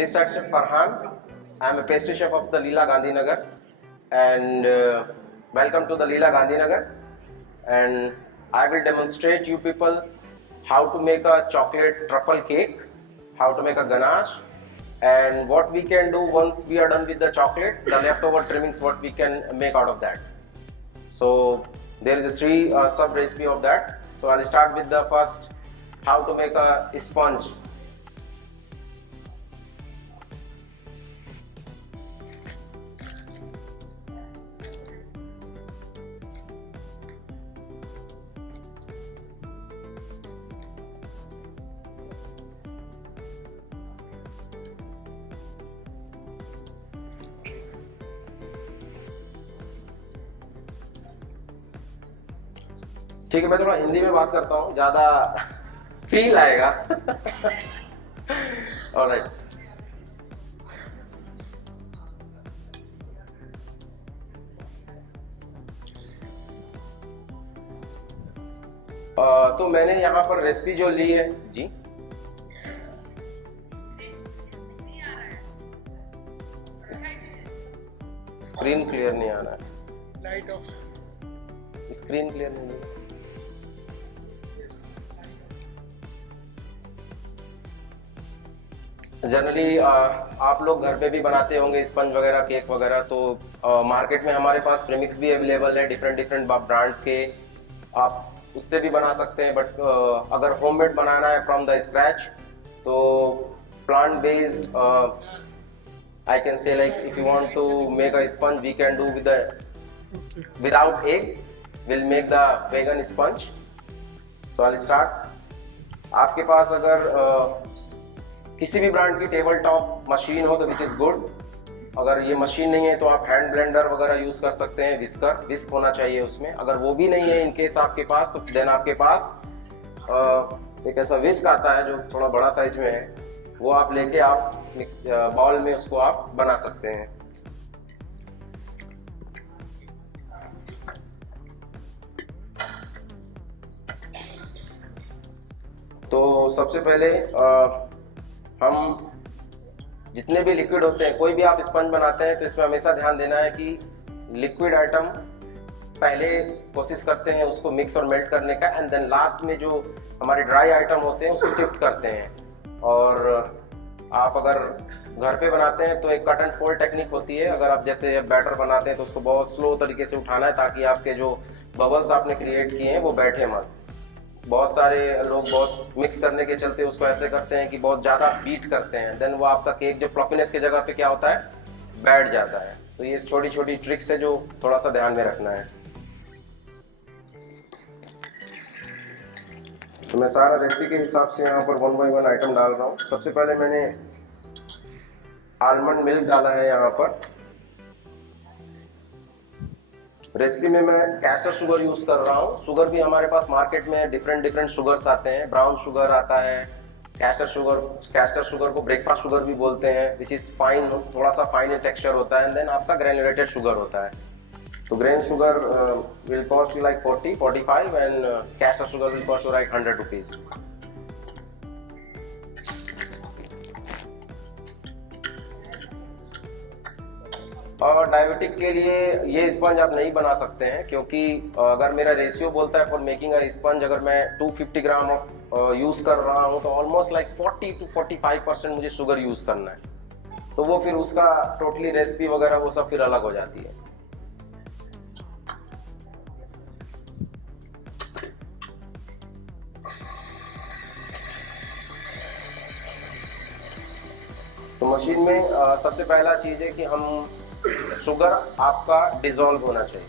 This side Chef Farhan. I am a pastry chef of the Leela Gandhinagar, and welcome to the Leela Gandhinagar. And I will demonstrate you people how to make a chocolate truffle cake, how to make a ganache, and what we can do once we are done with the chocolate, the leftover trimmings, what we can make out of that. So there is a three sub recipe of that. So I'll start with the first, how to make a sponge. ठीक है, मैं थोड़ा हिंदी में बात करता हूँ, ज्यादा feel आएगा। ऑलराइट। तो मैंने यहाँ पर रेसिपी जो ली है जी, स्क्रीन क्लियर नहीं आ रहा है, लाइट ऑफ, स्क्रीन क्लियर नहीं है। जनरली आप लोग घर पे भी बनाते होंगे स्पंज वगैरह, केक वगैरह, तो मार्केट में हमारे पास प्रीमिक्स भी अवेलेबल है, डिफरेंट ब्रांड्स के, आप उससे भी बना सकते हैं। बट अगर होममेड बनाना है फ्रॉम द स्क्रैच, तो plant based, I can say like if you want to make a sponge we can do without egg, will make the vegan sponge. So I will start. आपके पास अगर किसी भी brand की table top machine हो तो which is good. अगर ये मशीन नहीं है तो आप हैंड ब्लेंडर वगैरह यूज कर सकते हैं, विस्क होना चाहिए उसमें। अगर वो भी नहीं है इन केस आपके पास, तो देन आपके पास एक ऐसा विस्क आता है जो थोड़ा बड़ा साइज में है, वो आप लेके आप मिक्स बाउल में उसको आप बना सकते हैं। तो सबसे पहले हम जितने भी लिक्विड होते हैं, कोई भी आप स्पंज बनाते हैं तो इसमें हमेशा ध्यान देना है कि लिक्विड आइटम पहले कोशिश करते हैं उसको मिक्स और मेल्ट करने का, एंड देन लास्ट में जो हमारे ड्राई आइटम होते हैं उसको शिफ्ट करते हैं। और आप अगर घर पे बनाते हैं तो एक कट एंड फोल्ड टेक्निक होती है। अगर आप जैसे बैटर बनाते हैं तो उसको बहुत स्लो तरीके से उठाना है, ताकि आपके जो बबल्स आपने क्रिएट किए हैं वो बैठे मत। बहुत सारे लोग बहुत मिक्स करने के चलते उसको ऐसे करते हैं कि बहुत ज्यादा बीट करते हैं, देन वो आपका केक जो फ्लफीनेस की जगह पे क्या होता है, बैठ जाता है। तो ये छोटी छोटी ट्रिक्स है जो थोड़ा सा ध्यान में रखना है। तो मैं सारा रेसिपी के हिसाब से यहाँ पर 1 बाय 1 आइटम डाल रहा हूँ। सबसे पहले मैंने आलमंड मिल्क डाला है यहाँ पर। रेसिपी में मैं कैस्टर शुगर यूज कर रहा हूँ। शुगर भी हमारे पास मार्केट में डिफरेंट शुगर्स आते हैं। ब्राउन शुगर आता है, कैस्टर शुगर को ब्रेकफास्ट शुगर भी बोलते हैं, विच इज फाइन, थोड़ा सा फाइन टेक्सचर होता है। एंड देन आपका ग्रेनुलेटेड शुगर होता है। तो grain sugar will cost you like 40-45 and castor sugar will cost you like 100 rupees. और डायबिटिक के लिए ये स्पंज आप नहीं बना सकते हैं, क्योंकि अगर मेरा रेशियो बोलता है फॉर मेकिंग अ स्पंज, अगर मैं 250 ग्राम यूज कर रहा हूँ तो ऑलमोस्ट लाइक 40 to 45% मुझे शुगर यूज करना है। तो वो फिर उसका टोटली रेसिपी वगैरह वो सब फिर अलग हो जाती है। तो मशीन में सबसे पहला चीज है कि हम शुगर आपका डिसॉल्व होना चाहिए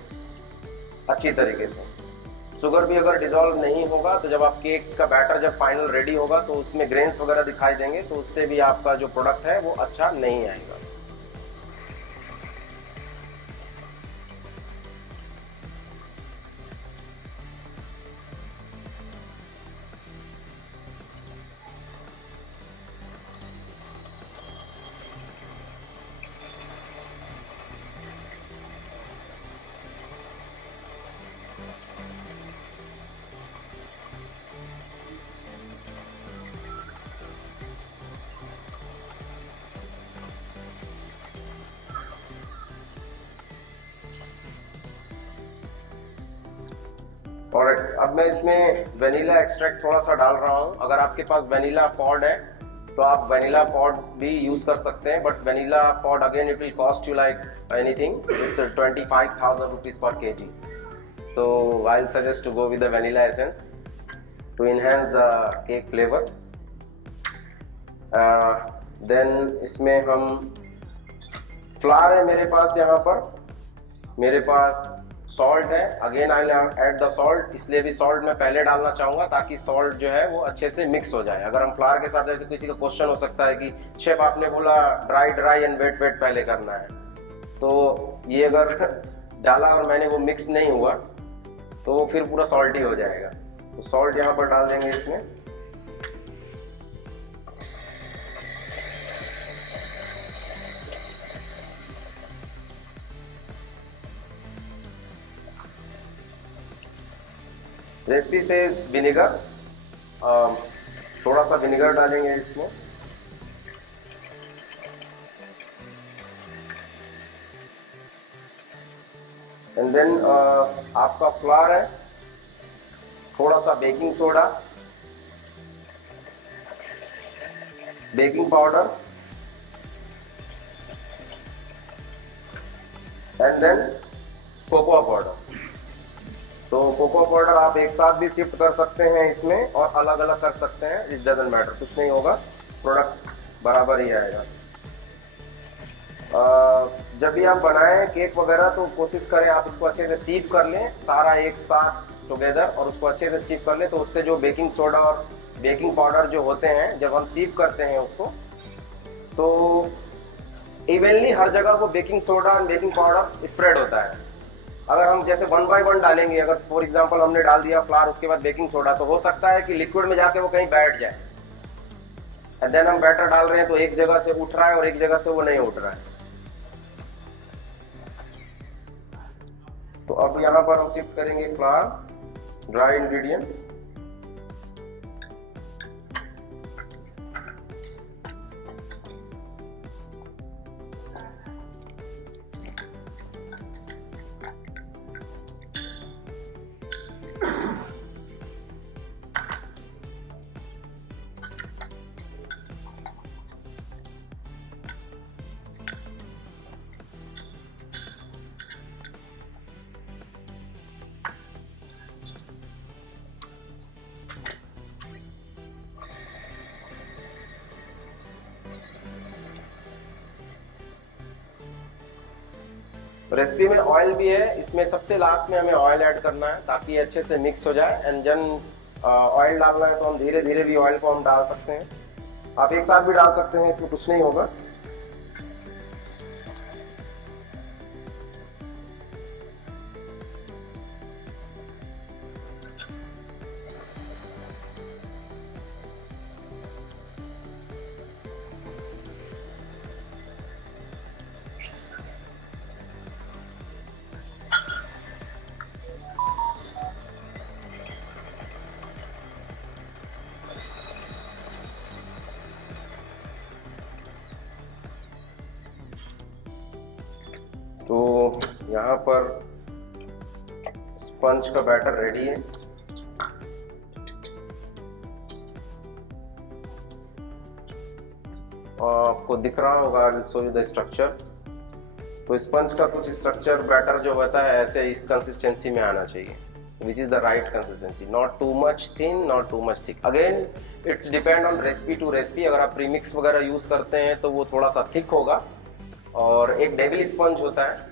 अच्छी तरीके से। शुगर भी अगर डिसॉल्व नहीं होगा तो जब आप केक का बैटर जब फाइनल रेडी होगा तो उसमें ग्रेन्स वगैरह दिखाई देंगे, तो उससे भी आपका जो प्रोडक्ट है वो अच्छा नहीं आएगा। और अब मैं इसमें वेनिला एक्सट्रैक्ट थोड़ा सा डाल रहा हूँ। अगर आपके पास वेनिला पॉड है तो आप वेनिला पॉड भी यूज कर सकते हैं, but vanilla pod again it will cost you like anything, it's 25,000 rupees per kg. So I'll suggest to go with the vanilla essence to enhance the cake flavor. Then इसमें हम flower है मेरे पास, यहाँ पर मेरे पास सॉल्ट है। Again I add the salt, इसलिए भी सॉल्ट मैं पहले डालना चाहूंगा ताकि सॉल्ट जो है वो अच्छे से मिक्स हो जाए। अगर हम फ्लावर के साथ, जैसे किसी का क्वेश्चन हो सकता है कि शेफ आपने बोला dry dry and wet wet पहले करना है, तो ये अगर डाला और मैंने वो मिक्स नहीं हुआ तो वो फिर पूरा सॉल्टी हो जाएगा। तो सॉल्ट यहाँ पर डाल देंगे इसमें। रेसिपी से विनेगर, थोड़ा सा विनेगर डालेंगे इसमें। एंड देन आपका फ्लावर है, थोड़ा सा baking soda, baking powder and then cocoa powder. तो कोकोआ पाउडर आप एक साथ भी शिफ्ट कर सकते हैं इसमें और अलग अलग कर सकते हैं, इट डजंट मैटर, कुछ नहीं होगा, प्रोडक्ट बराबर ही आएगा। जब भी आप बनाएं केक वगैरह तो कोशिश करें आप इसको अच्छे से सीव कर लें सारा एक साथ टुगेदर, और उसको अच्छे से सीव कर लें। तो उससे जो बेकिंग सोडा और बेकिंग पाउडर जो होते हैं, जब हम सीव करते हैं उसको, तो इवनली हर जगह वो बेकिंग सोडा और बेकिंग पाउडर स्प्रेड होता है। अगर हम जैसे 1 by 1 डालेंगे, अगर फॉर एग्जांपल हमने डाल दिया फ्लावर उसके बाद बेकिंग सोडा, तो हो सकता है कि लिक्विड में जाके वो कहीं बैठ जाए, एंड देन हम बैटर डाल रहे हैं तो एक जगह से उठ रहा है और एक जगह से वो नहीं उठ रहा है। तो अब यहाँ पर हम शिफ्ट करेंगे फ्लावर, ड्राई इंग्रेडिएंट, रेसिपी में ऑयल भी है, इसमें सबसे लास्ट में हमें ऑयल ऐड करना है ताकि अच्छे से मिक्स हो जाए। एंड जन ऑयल डालना है तो हम धीरे धीरे भी ऑयल को हम डाल सकते हैं, आप एक साथ भी डाल सकते हैं, इसमें कुछ नहीं होगा। तो यहाँ पर स्पंज का बैटर रेडी है। आपको दिख रहा होगा, I will show you the structure. तो स्पंज का कुछ स्ट्रक्चर बैटर जो होता है ऐसे इस कंसिस्टेंसी में आना चाहिए, which is the right consistency, not too much thin not too much thick. Again it's depend on recipe to recipe. अगर आप प्रीमिक्स वगैरह यूज करते हैं तो वो थोड़ा सा थिक होगा। और एक डेविल स्पंज होता है,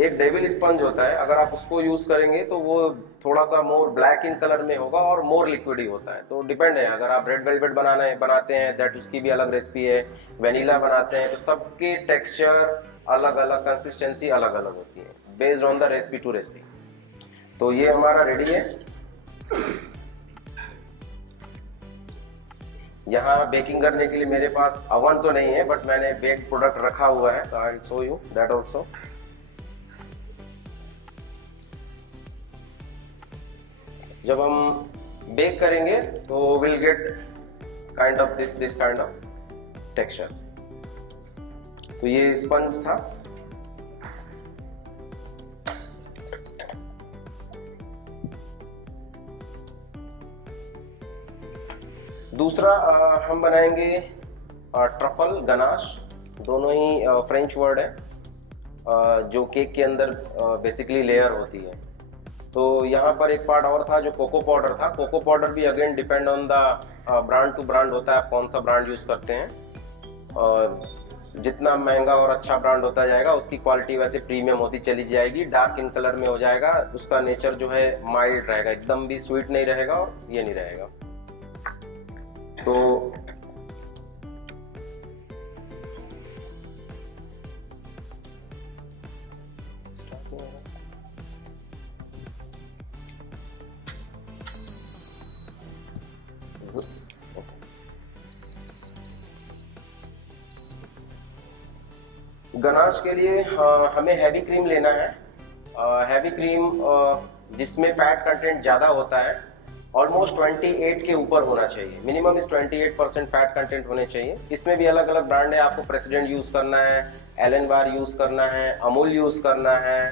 एक डेविल स्पंज होता है, अगर आप उसको यूज करेंगे तो वो थोड़ा सा मोर ब्लैक इन कलर में होगा और मोर लिक्विड ही होता है। तो डिपेंड है, अगर आप रेड वेलवेट बनाते हैं दैट उसकी भी अलग रेसिपी है, वेनिला बनाते हैं तो सबके टेक्सचर अलग अलग, कंसिस्टेंसी अलग अलग होती है based on the recipe to recipe. तो ये हमारा रेडी है। यहाँ बेकिंग करने के लिए मेरे पास अवन तो नहीं है, बट मैंने बेक प्रोडक्ट रखा हुआ है, तो I will show you that also. जब हम बेक करेंगे तो will get kind of this kind of texture. तो ये स्पंज था। दूसरा हम बनाएंगे ट्रफल गनाश। दोनों ही फ्रेंच वर्ड है, जो केक के अंदर बेसिकली लेयर होती है। तो यहाँ पर एक पार्ट और था जो कोको पाउडर था। कोको पाउडर भी again depend on the brand to brand होता है, आप कौन सा ब्रांड यूज करते हैं। और जितना महंगा और अच्छा ब्रांड होता जाएगा उसकी क्वालिटी वैसे प्रीमियम होती चली जाएगी। डार्क इन कलर में हो जाएगा, उसका नेचर जो है माइल्ड रहेगा, एकदम भी स्वीट नहीं रहेगा और ये नहीं रहेगा। तो गनाश के लिए हमें हैवी क्रीम लेना है। हैवी क्रीम जिसमें फैट कंटेंट ज़्यादा होता है, ऑलमोस्ट 28 के ऊपर होना चाहिए। मिनिमम इस 28% फैट कंटेंट होने चाहिए। इसमें भी अलग अलग ब्रांड है, आपको प्रेसिडेंट यूज़ करना है, एलन बार यूज़ करना है, अमूल यूज़ करना है,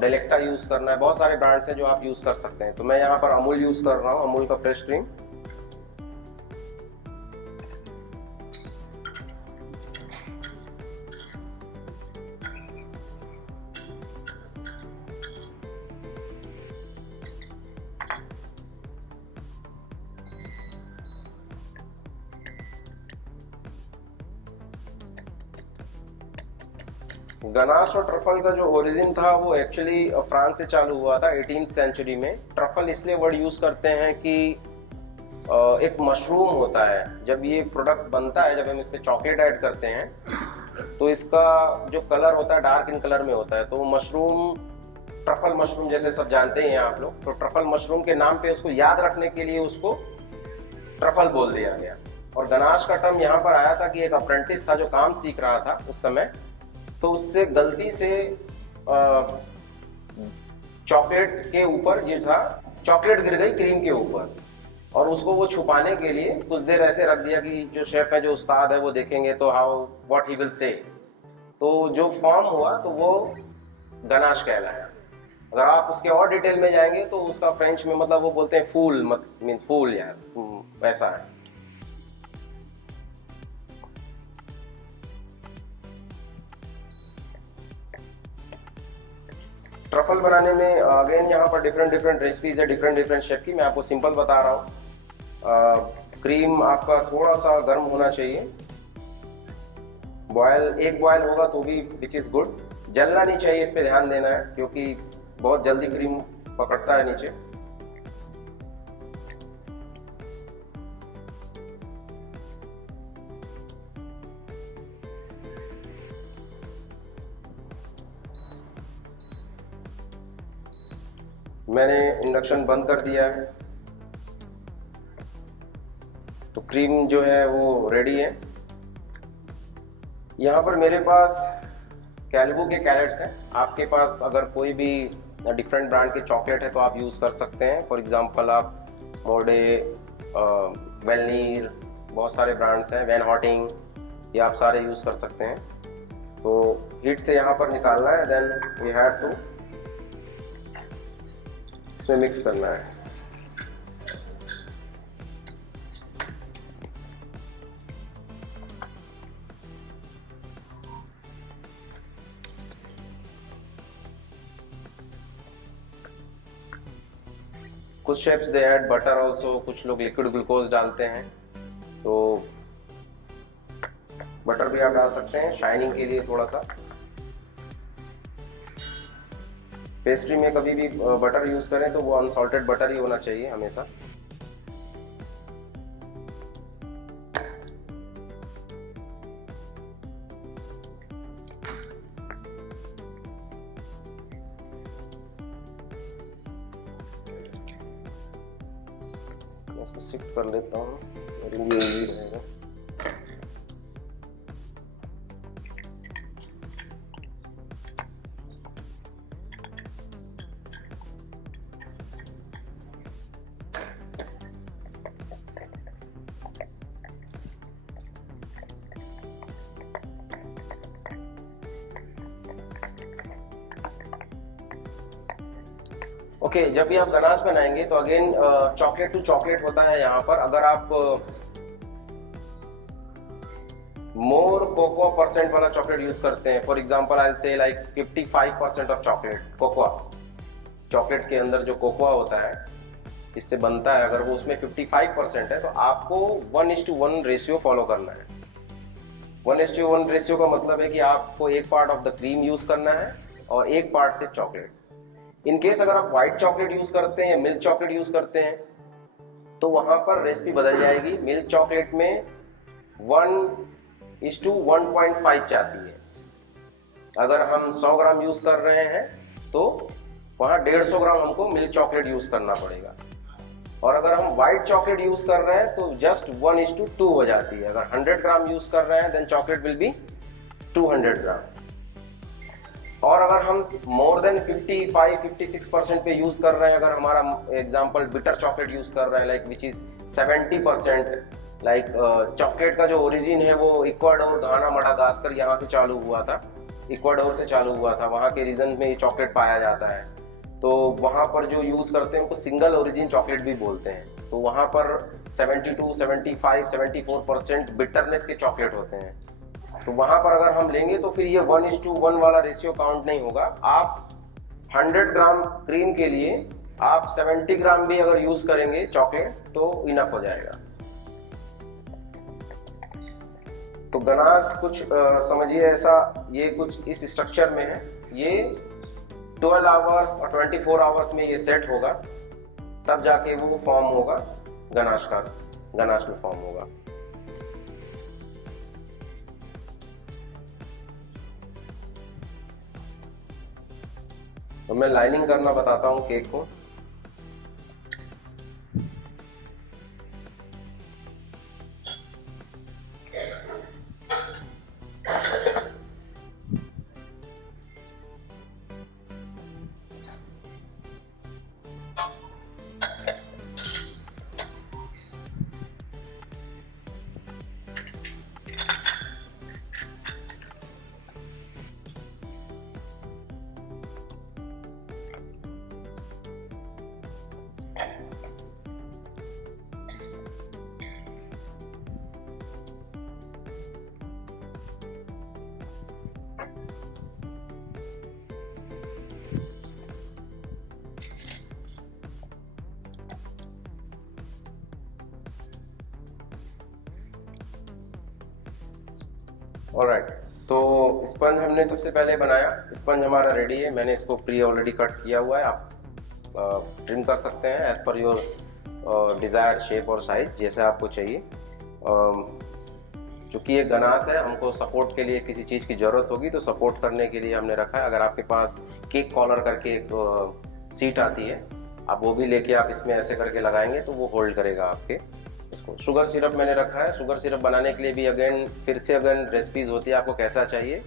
डेलेक्टा यूज़ करना है। बहुत सारे ब्रांड्स हैं जो आप यूज़ कर सकते हैं। तो मैं यहाँ पर अमूल यूज़ कर रहा हूँ, अमूल का फ्रेश क्रीम। गनाश और ट्रफल का जो ओरिजिन था वो एक्चुअली फ्रांस से चालू हुआ था 18th सेंचुरी में। ट्रफल इसलिए वर्ड यूज करते हैं कि एक मशरूम होता है, जब ये प्रोडक्ट बनता है, जब हम इसमें चॉकलेट ऐड करते हैं तो इसका जो कलर होता है डार्क इन कलर में होता है। तो मशरूम, ट्रफल मशरूम जैसे सब जानते हैं आप लोग, तो ट्रफल मशरूम के नाम पे उसको याद रखने के लिए उसको ट्रफल बोल दिया गया। और गनाश का टर्म यहाँ पर आया था कि एक अप्रेंटिस था जो काम सीख रहा था उस समय, तो उससे गलती से चॉकलेट के ऊपर जो था, चॉकलेट गिर गई क्रीम के ऊपर, और उसको वो छुपाने के लिए कुछ देर ऐसे रख दिया कि जो शेफ है, जो उस्ताद है, वो देखेंगे तो how what he will say. तो जो फॉर्म हुआ तो वो गनाश कहलाया। अगर आप उसके और डिटेल में जाएंगे तो उसका फ्रेंच में मतलब वो बोलते हैं फूल, मीन फूल यार, वैसा है। ट्रफल बनाने में अगेन यहाँ पर डिफरेंट रेसिपीज है, डिफरेंट शेफ की। मैं आपको सिंपल बता रहा हूँ। क्रीम आपका थोड़ा सा गर्म होना चाहिए, एक बॉयल होगा तो भी विच इज गुड। जलना नहीं चाहिए, इस पे ध्यान देना है क्योंकि बहुत जल्दी क्रीम पकड़ता है नीचे। मैंने इंडक्शन बंद कर दिया है, तो क्रीम जो है वो रेडी है। यहाँ पर मेरे पास कैलिबो के कैलेट्स हैं। आपके पास अगर कोई भी डिफरेंट ब्रांड के चॉकलेट है तो आप यूज़ कर सकते हैं। फॉर एग्जांपल आप मोडे, वेलनीर, बहुत सारे ब्रांड्स हैं, वैन हॉटिंग, ये आप सारे यूज़ कर सकते हैं। तो हीट से यहाँ पर निकालना है, देन वी हैव टू इसमें मिक्स करना है। कुछ chefs they add butter also, कुछ लोग लिक्विड ग्लूकोज डालते हैं, तो बटर भी आप डाल सकते हैं शाइनिंग के लिए थोड़ा सा। पेस्ट्री में कभी भी बटर यूज करें तो वो अनसॉल्टेड बटर ही होना चाहिए हमेशा। मैं इसको शिफ्ट कर लेता हूँ, मेरे लिए इजी रहेगा। ओके, जब भी आप गनाश बनाएंगे तो अगेन चॉकलेट टू चॉकलेट होता है यहाँ पर। अगर आप मोर कोकोआ परसेंट वाला चॉकलेट यूज करते हैं, for example I will say like 55% of chocolate cocoa, chocolate के अंदर जो कोकोआ होता है इससे बनता है, अगर वो उसमें 55% है तो आपको 1:1 रेशियो फॉलो करना है। 1:1 रेशियो का मतलब है कि आपको एक part of the cream use करना है और एक पार्ट सिर्फ चॉकलेट। इन केस अगर आप व्हाइट चॉकलेट यूज करते हैं या मिल्क चॉकलेट यूज करते हैं तो वहां पर रेसिपी बदल जाएगी। मिल्क चॉकलेट में 1:1.5 जाती है। अगर हम 100 ग्राम यूज कर रहे हैं तो वहां 150 ग्राम हमको मिल्क चॉकलेट यूज करना पड़ेगा। और अगर हम व्हाइट चॉकलेट यूज कर रहे हैं तो जस्ट 1:2 हो जाती है। अगर 100 ग्राम यूज कर रहे हैं देन चॉकलेट विल बी 200 ग्राम। और अगर हम मोर देन 55-56% पे यूज कर रहे हैं, अगर हमारा एग्जांपल बिटर चॉकलेट यूज कर रहे हैं like which is 70%, like chocolate का जो ओरिजिन है वो इक्वाडोर, घाना, मडागास्कर यहाँ से चालू हुआ था, इक्वाडोर से चालू हुआ था, वहाँ के रीजन में ये चॉकलेट पाया जाता है। तो वहाँ पर जो यूज करते हैं उनको सिंगल ओरिजिन चॉकलेट भी बोलते हैं। तो वहाँ पर 72, 75, 74% बिटरनेस के चॉकलेट होते हैं। तो वहां पर अगर हम लेंगे तो फिर ये 1:1 वाला रेशियो काउंट नहीं होगा। आप 100 ग्राम क्रीम के लिए आप 70 ग्राम भी अगर यूज करेंगे चॉकलेट तो इनफ हो जाएगा। तो गनाश कुछ समझिए ऐसा, ये कुछ इस स्ट्रक्चर में है। ये 12 आवर्स और 24 आवर्स में ये सेट होगा, तब जाके वो फॉर्म होगा गनाश का, गनाश में फॉर्म होगा। तो मैं लाइनिंग करना बताता हूँ केक को। ऑलराइट, तो स्पंज हमने सबसे पहले बनाया। स्पंज हमारा रेडी है, मैंने इसको प्री ऑलरेडी कट किया हुआ है। आप ट्रिम कर सकते हैं as per your desired shape और साइज, जैसे आपको चाहिए। चूँकि ये गनाश है, हमको सपोर्ट के लिए किसी चीज़ की ज़रूरत होगी तो सपोर्ट करने के लिए हमने रखा है। अगर आपके पास केक कॉलर करके एक सीट आती है, आप वो भी लेके आप इसमें ऐसे करके लगाएंगे तो वो होल्ड करेगा आपके इसको। शुगर सिरप मैंने रखा है। शुगर सिरप बनाने के लिए भी अगेन फिर से अगेन रेसिपीज होती है, आपको कैसा चाहिए।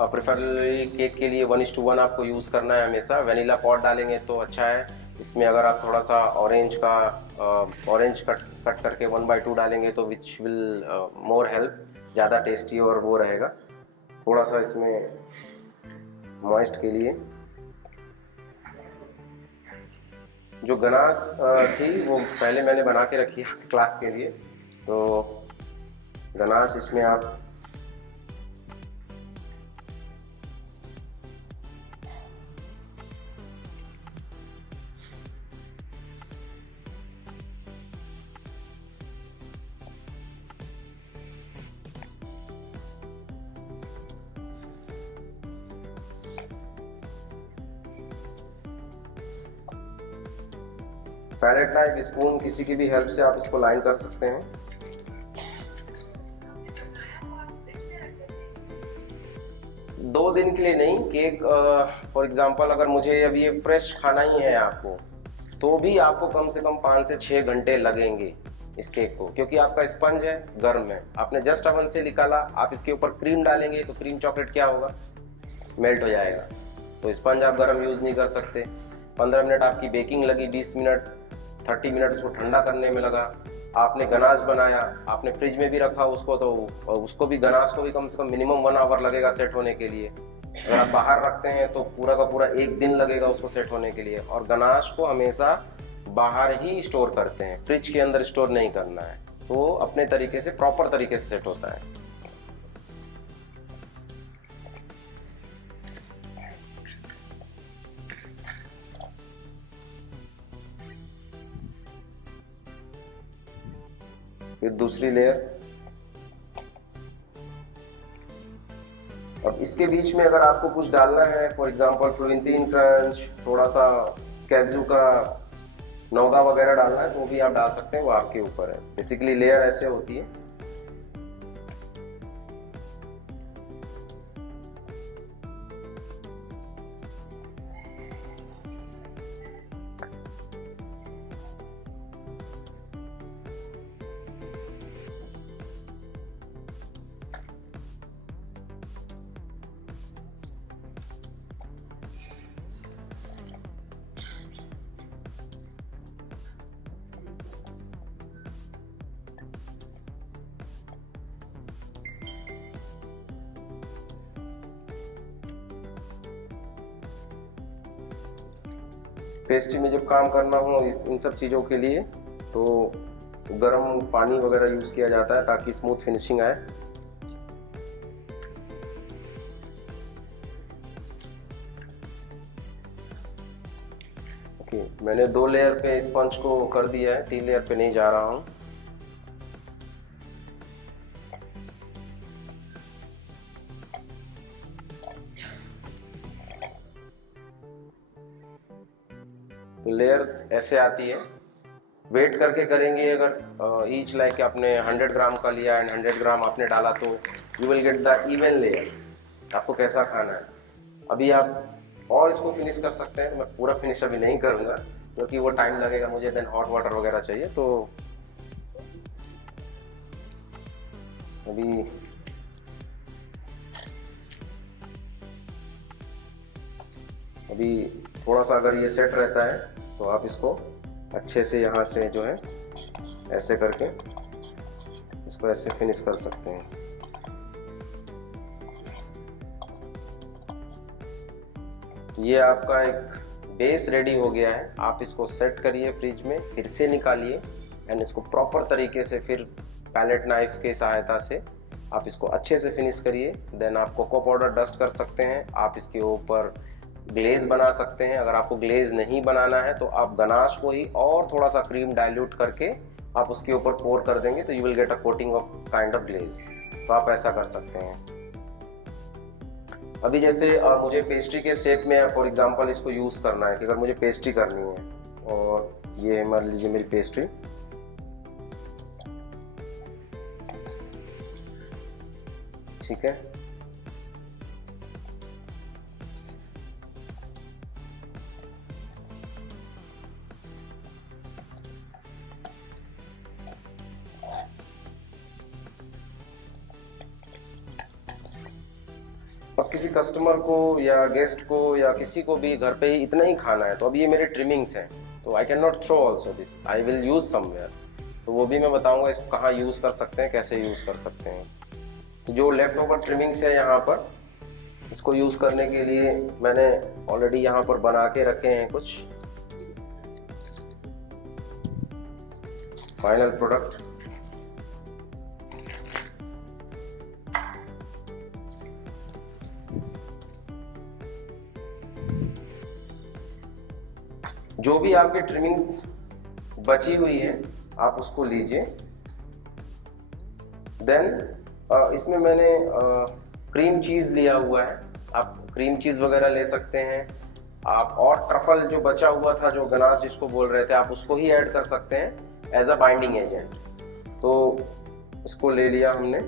प्रेफरली केक के लिए 1:1 आपको यूज़ करना है हमेशा। वेनिला पॉड डालेंगे तो अच्छा है। इसमें अगर आप थोड़ा सा ऑरेंज कट करके 1/2 डालेंगे तो विच विल मोर हेल्प, ज़्यादा टेस्टी और वो रहेगा। थोड़ा सा इसमें मॉइस्ट के लिए जो गनाश थी वो पहले मैंने बना के रखी है क्लास के लिए। तो गनाश इसमें आप पैलेट नाइफ, स्पून, किसी की भी हेल्प से आप इसको लाइन कर सकते हैं। दो दिन के लिए नहीं, केक फॉर एग्जांपल अगर मुझे अभी ये फ्रेश खाना ही है आपको, तो भी आपको कम से कम 5 से 6 घंटे लगेंगे इस केक को, क्योंकि आपका स्पंज है गर्म है, आपने जस्ट अवन से निकाला, आप इसके ऊपर क्रीम डालेंगे तो क्रीम चॉकलेट क्या होगा, मेल्ट हो जाएगा। तो स्पंज आप गर्म यूज नहीं कर सकते। 15 मिनट आपकी बेकिंग लगी, 20 मिनट 30 मिनट उसको ठंडा करने में लगा। आपने गनाश बनाया, आपने फ्रिज में भी रखा उसको, तो उसको भी गनाश को भी कम से कम मिनिमम 1 आवर लगेगा सेट होने के लिए। अगर आप बाहर रखते हैं तो पूरा का पूरा एक दिन लगेगा उसको सेट होने के लिए। और गनाश को हमेशा बाहर ही स्टोर करते हैं, फ्रिज के अंदर स्टोर नहीं करना है, तो अपने तरीके से प्रॉपर तरीके से सेट होता है। फिर दूसरी लेयर। अब इसके बीच में अगर आपको कुछ डालना है, फॉर एग्जांपल फ्लोरेंटाइन क्रंच, थोड़ा सा कैजू का नौगा वगैरह डालना है तो वो भी आप डाल सकते हैं, वो आपके ऊपर है। बेसिकली लेयर ऐसे होती है। पेस्ट्री में जब काम करना हो इन सब चीज़ों के लिए तो गर्म पानी वगैरह यूज़ किया जाता है ताकि स्मूथ फिनिशिंग आए। ओके, मैंने 2 लेयर पे स्पंज को कर दिया है, 3 लेयर पे नहीं जा रहा हूँ। तो लेयर्स ऐसे आती है। वेट करके करेंगे, अगर ईच लाइक आपने 100 ग्राम का लिया एंड 100 ग्राम आपने डाला तो you will get the even layer. आपको कैसा खाना है। अभी आप और इसको फिनिश कर सकते हैं, मैं पूरा फिनिश अभी नहीं करूँगा क्योंकि वो टाइम लगेगा मुझे, देन हॉट वाटर वगैरह चाहिए। तो अभी थोड़ा सा अगर ये सेट रहता है तो आप इसको अच्छे से यहाँ से जो है ऐसे करके इसको ऐसे फिनिश कर सकते हैं। ये आपका एक बेस रेडी हो गया है। आप इसको सेट करिए फ्रिज में, फिर से निकालिए एंड इसको प्रॉपर तरीके से फिर पैलेट नाइफ की सहायता से आप इसको अच्छे से फिनिश करिए। देन आप कोको पाउडर डस्ट कर सकते हैं, आप इसके ऊपर ग्लेज बना सकते हैं। अगर आपको ग्लेज नहीं बनाना है तो आप गनाश को ही और थोड़ा सा क्रीम डाइल्यूट करके आप उसके ऊपर पोर कर देंगे तो you will get a coating of kind of glaze. तो आप ऐसा कर सकते हैं। अभी जैसे मुझे पेस्ट्री के शेप में फॉर एग्जांपल इसको यूज़ करना है कि अगर मुझे पेस्ट्री करनी है, और ये मान लीजिए मेरी पेस्ट्री, ठीक है। अब किसी कस्टमर को या गेस्ट को या किसी को भी घर पे ही इतना ही खाना है, तो अब ये मेरे ट्रिमिंग्स हैं तो I can not throw also this, I will use somewhere. तो वो भी मैं बताऊंगा इसको कहाँ यूज़ कर सकते हैं, कैसे यूज़ कर सकते हैं। तो जो लेफ्ट ओवर ट्रिमिंग्स है यहाँ पर, इसको यूज़ करने के लिए मैंने ऑलरेडी यहाँ पर बना के रखे हैं कुछ फाइनल प्रोडक्ट। जो भी आपके ट्रिमिंग्स बची हुई है आप उसको लीजिए। देन इसमें मैंने क्रीम चीज़ लिया हुआ है, आप क्रीम चीज़ वगैरह ले सकते हैं आप, और ट्रफल जो बचा हुआ था जो गनाश जिसको बोल रहे थे आप उसको ही ऐड कर सकते हैं एज अ बाइंडिंग एजेंट। तो इसको ले लिया हमने।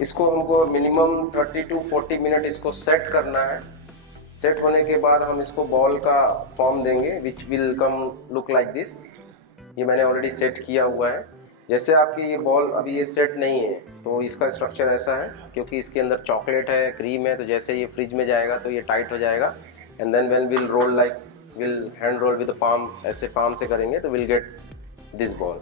इसको हमको मिनिमम 30 to 40 मिनट इसको सेट करना है। सेट होने के बाद हम इसको बॉल का फॉर्म देंगे which will come look like this. ये मैंने ऑलरेडी सेट किया हुआ है। जैसे आपकी ये बॉल अभी ये सेट नहीं है, तो इसका स्ट्रक्चर ऐसा है क्योंकि इसके अंदर चॉकलेट है, क्रीम है, तो जैसे ये फ्रिज में जाएगा तो ये टाइट हो जाएगा, and then when will roll like will hand roll with palm, ऐसे पाम से करेंगे तो विल गेट दिस बॉल।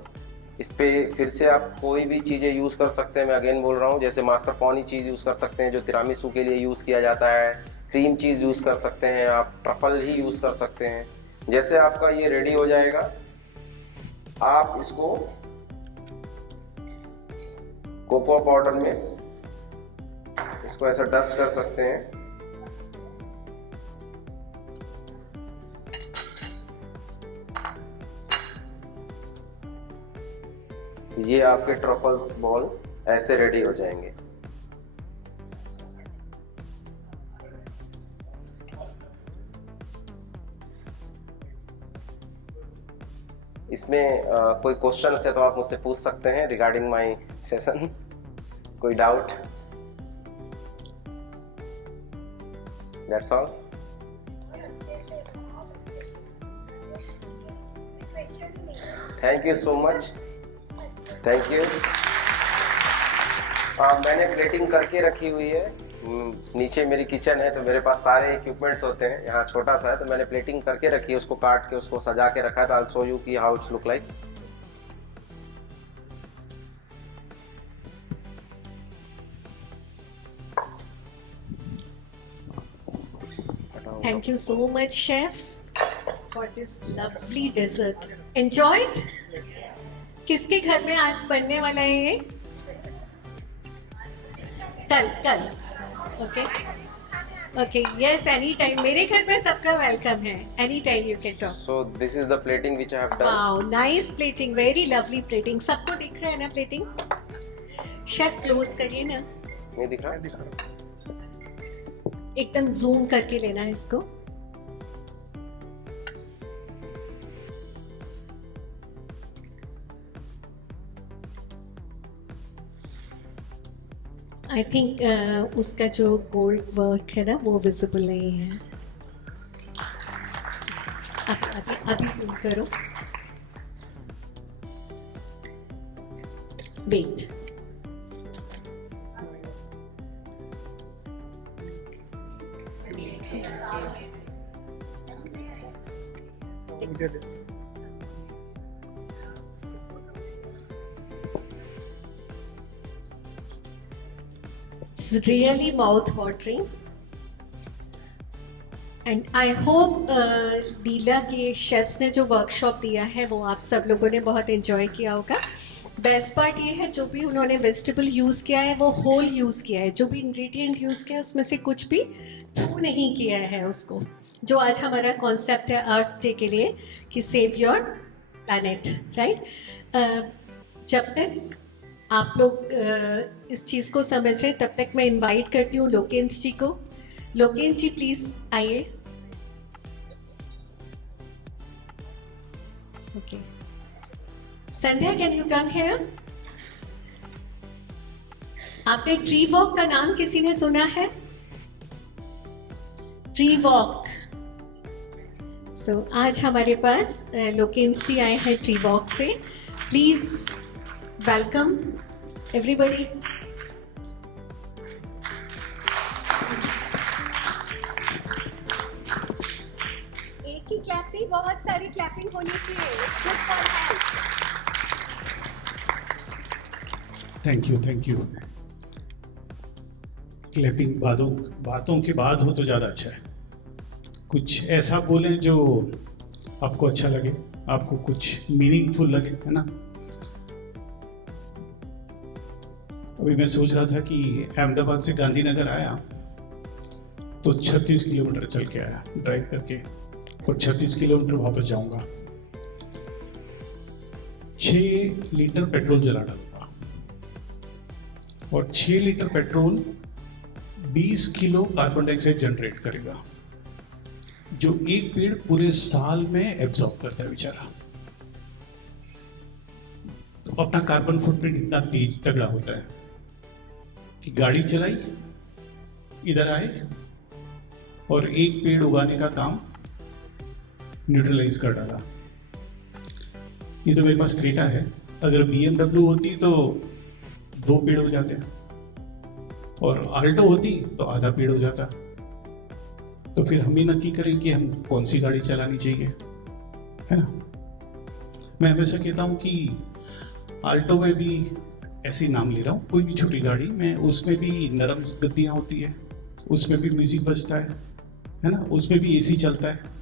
इस पे फिर से आप कोई भी चीज़ें यूज़ कर सकते हैं। मैं अगेन बोल रहा हूँ, जैसे मास्कारपोने चीज़ यूज़ कर सकते हैं जो तिरामिसू के लिए यूज़ किया जाता है, क्रीम चीज़ यूज़ कर सकते हैं, आप ट्रफल ही यूज़ कर सकते हैं। जैसे आपका ये रेडी हो जाएगा, आप इसको कोकोआ पाउडर में इसको ऐसा डस्ट कर सकते हैं। ये आपके ट्रफल्स बॉल ऐसे रेडी हो जाएंगे। इसमें कोई क्वेश्चन है तो आप मुझसे पूछ सकते हैं रिगार्डिंग माय सेशन। कोई doubt? That's all. Thank you so much, thank you. मैंने प्लेटिंग करके रखी हुई है। नीचे मेरी किचन है तो मेरे पास सारे इक्विपमेंट्स होते हैं। यहाँ छोटा सा है तो मैंने प्लेटिंग करके रखी है, उसको काट के उसको सजा के रखा था। आई विल शो यू कि how it's look like. Thank you so much, chef, for this lovely dessert. Enjoyed? किसके घर में आज बनने वाला है ये? कल okay okay, yes, any time. मेरे घर में सबका वेलकम है, any time you can talk. So this is the plating which I have done. Wow, nice plating, very lovely plating. सबको दिख रहा है ना प्लेटिंग? शेफ क्लोज करिए ना। नहीं दिख रहा है? दिख रहा है। एकदम जूम करके लेना है इसको। आई थिंक उसका जो गोल्ड वर्क है ना वो विजिबल नहीं है। अभी जूम करो। Wait, it's really mouth watering and I hope Leela के शेफ्स ने जो वर्कशॉप दिया है वो आप सब लोगों ने बहुत एंजॉय किया होगा। बेस्ट पार्ट ये है जो भी उन्होंने वेजिटेबल यूज़ किया है वो होल यूज़ किया है। जो भी इंग्रेडिएंट यूज़ किया है उसमें से कुछ भी थ्रू नहीं किया है उसको। जो आज हमारा कॉन्सेप्ट है अर्थ डे के लिए कि सेव योर प्लैनेट, राइट। जब तक आप लोग इस चीज़ को समझ रहे तब तक मैं इनवाइट करती हूँ लोकेंद्र जी को। लोकेंद्र जी प्लीज आइए। Okay, Sandhya can you come here. आपने ट्री वॉक का नाम किसी ने सुना है? Tree walk. सो आज हमारे पास लोकेंद्र जी आए हैं ट्री वॉक से। Please welcome everybody. एक ही क्लैप नहीं, बहुत सारी क्लैपिंग होनी चाहिए। Thank you. क्लैपिंग बातों के बाद हो तो ज़्यादा अच्छा है। कुछ ऐसा बोलें जो आपको अच्छा लगे, आपको कुछ मीनिंगफुल लगे, है ना। अभी मैं सोच रहा था कि अहमदाबाद से गांधीनगर आया तो 36 किलोमीटर चल के आया ड्राइव करके, और 36 किलोमीटर वापस जाऊंगा। 6 लीटर पेट्रोल जला डालूंगा, और 6 litre petrol 20 kilo carbon dioxide generate करेगा, जो एक पेड़ पूरे साल में एब्जॉर्ब करता है बेचारा। तो अपना कार्बन फुटप्रिंट इतना तेज तगड़ा होता है कि गाड़ी चलाई, इधर आए और एक पेड़ उगाने का काम न्यूट्रलाइज कर डाला। ये तो मेरे पास क्रेटा है, अगर BMW होती तो 2 पेड़ हो जाते, और आल्टो होती तो आधा पेड़ हो जाता। तो फिर हम ही नक्की करें कि हम कौन सी गाड़ी चलानी चाहिए, है ना। मैं हमेशा कहता हूं कि आल्टो में भी, ऐसे ही नाम ले रहा हूं, कोई भी छोटी गाड़ी में, उसमें भी नरम गद्दियां होती है, उसमें भी म्यूजिक बजता है ना, उसमें भी AC चलता है।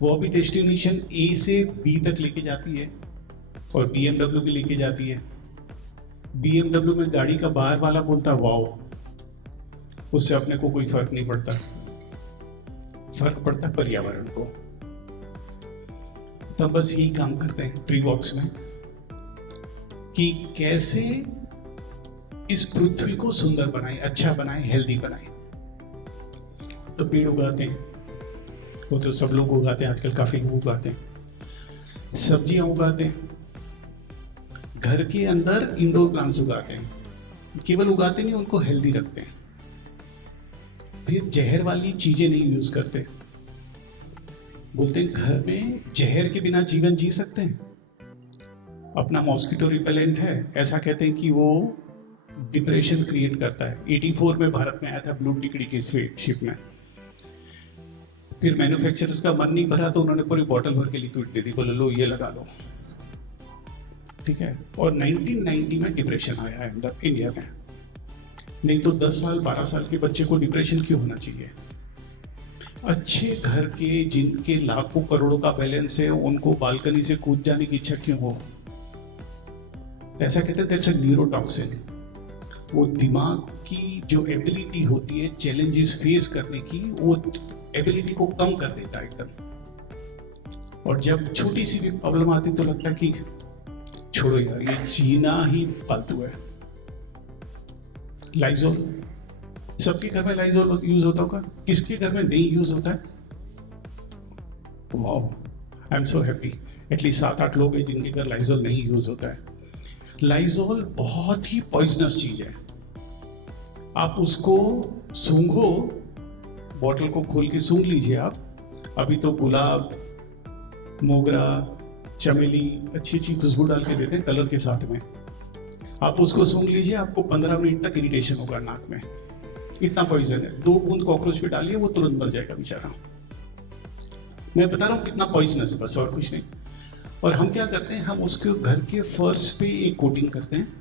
वो अभी डेस्टिनेशन A से B तक लेके जाती है, और BMW भी लेके जाती है। BMW में गाड़ी का बाहर वाला बोलता है वाओ, उससे अपने को कोई फर्क नहीं पड़ता, फर्क पड़ता पर्यावरण को। तो बस यही काम करते हैं ट्री वॉक्स में, कि कैसे इस पृथ्वी को सुंदर बनाएं, अच्छा बनाएं, हेल्दी बनाएं। तो पेड़ उगाते हैं, वो तो सब लोग उगाते हैं, आजकल काफी लोग उगाते हैं। सब्जियां उगाते हैं, घर के अंदर इंडोर प्लांट्स उगाते हैं, केवल उगाते नहीं, उनको हेल्दी रखते हैं। फिर जहर वाली चीजें नहीं यूज करते। बोलते हैं घर में जहर के बिना जीवन जी सकते हैं। अपना मॉस्किटो रिपेलेंट है, ऐसा कहते हैं कि वो डिप्रेशन क्रिएट करता है। 84 में भारत में आया था ब्लू टिकड़ी के शिप में। फिर मैन्युफैक्चरर्स का मन नहीं भरा तो उन्होंने पूरी बॉटल भर के लिक्विड दे दी, बोले लो ये लगा लो, ठीक है। और 1990 में डिप्रेशन आया है इंडिया में। नहीं तो 10 साल 12 साल के बच्चे को डिप्रेशन क्यों होना चाहिए। अच्छे घर के जिनके लाखों करोड़ों का बैलेंस है, उनको बालकनी से कूद जाने की इच्छा क्यों हो। ऐसा कहते हैं दैट्स अ न्यूरोटॉक्सिन। वो दिमाग की जो एबिलिटी होती है चैलेंजेस फेस करने की, वो एबिलिटी को कम कर देता है एकदम। और जब छोटी सी भी प्रॉब्लम आती तो लगता है कि छोड़ो यार, ये जीना ही फालतू है। लाइजोल, सबके घर में लाइजोल यूज होता होगा, किसके घर में नहीं यूज होता है। Wow, I am so happy. At least 7-8 लोग हैं जिनके घर लाइजोल नहीं यूज होता है। लाइजोल बहुत ही पॉइजनस चीज है। आप उसको सूंघो, बॉटल को खोल के सूंघ लीजिए आप। अभी तो गुलाब, मोगरा, चमेली अच्छी अच्छी खुशबू डाल के देते हैं कलर के साथ में। आप उसको सूंघ लीजिए, आपको 15 मिनट तक इरिटेशन होगा नाक में, इतना पॉइजन है। 2 बूंद कॉकरोच पे डालिए, वो तुरंत मर जाएगा बेचारा। मैं बता रहा हूँ कितना पॉइजनस है, बस और कुछ नहीं। और हम क्या करते हैं, हम उसके घर के फर्श पे एक कोटिंग करते हैं,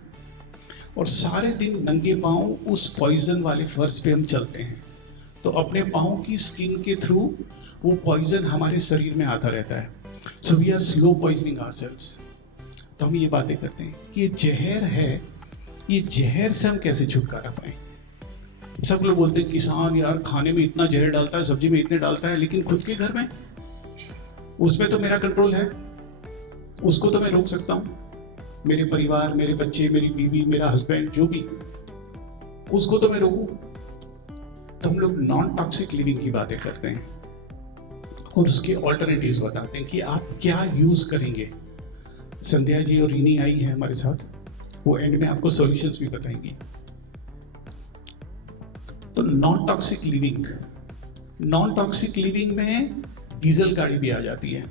और सारे दिन नंगे पांव उस पॉइजन वाले फर्श पे हम चलते हैं। तो अपने पांव की स्किन के थ्रू वो पॉइजन हमारे शरीर में आता रहता है। So we are slow poisoning ourselves. तो हम ये बातें करते हैं कि ये जहर है, ये जहर से हम कैसे छुटकारा पाएं। सब लोग बोलते हैं किसान यार खाने में इतना जहर डालता है, सब्जी में इतने डालता है, लेकिन खुद के घर में उसमें तो मेरा कंट्रोल है, उसको तो मैं रोक सकता हूं। मेरे परिवार, मेरे बच्चे, मेरी बीवी, मेरा हस्बैंड, जो भी, उसको तो मैं रोकूं। तो हम लोग नॉन टॉक्सिक लिविंग की बातें करते हैं और उसके ऑल्टरनेटिव्स बताते हैं कि आप क्या यूज करेंगे। संध्या जी और रीनी आई है हमारे साथ, वो एंड में आपको सॉल्यूशंस भी बताएंगी। तो non toxic living, non toxic living में डीजल गाड़ी भी आ जाती है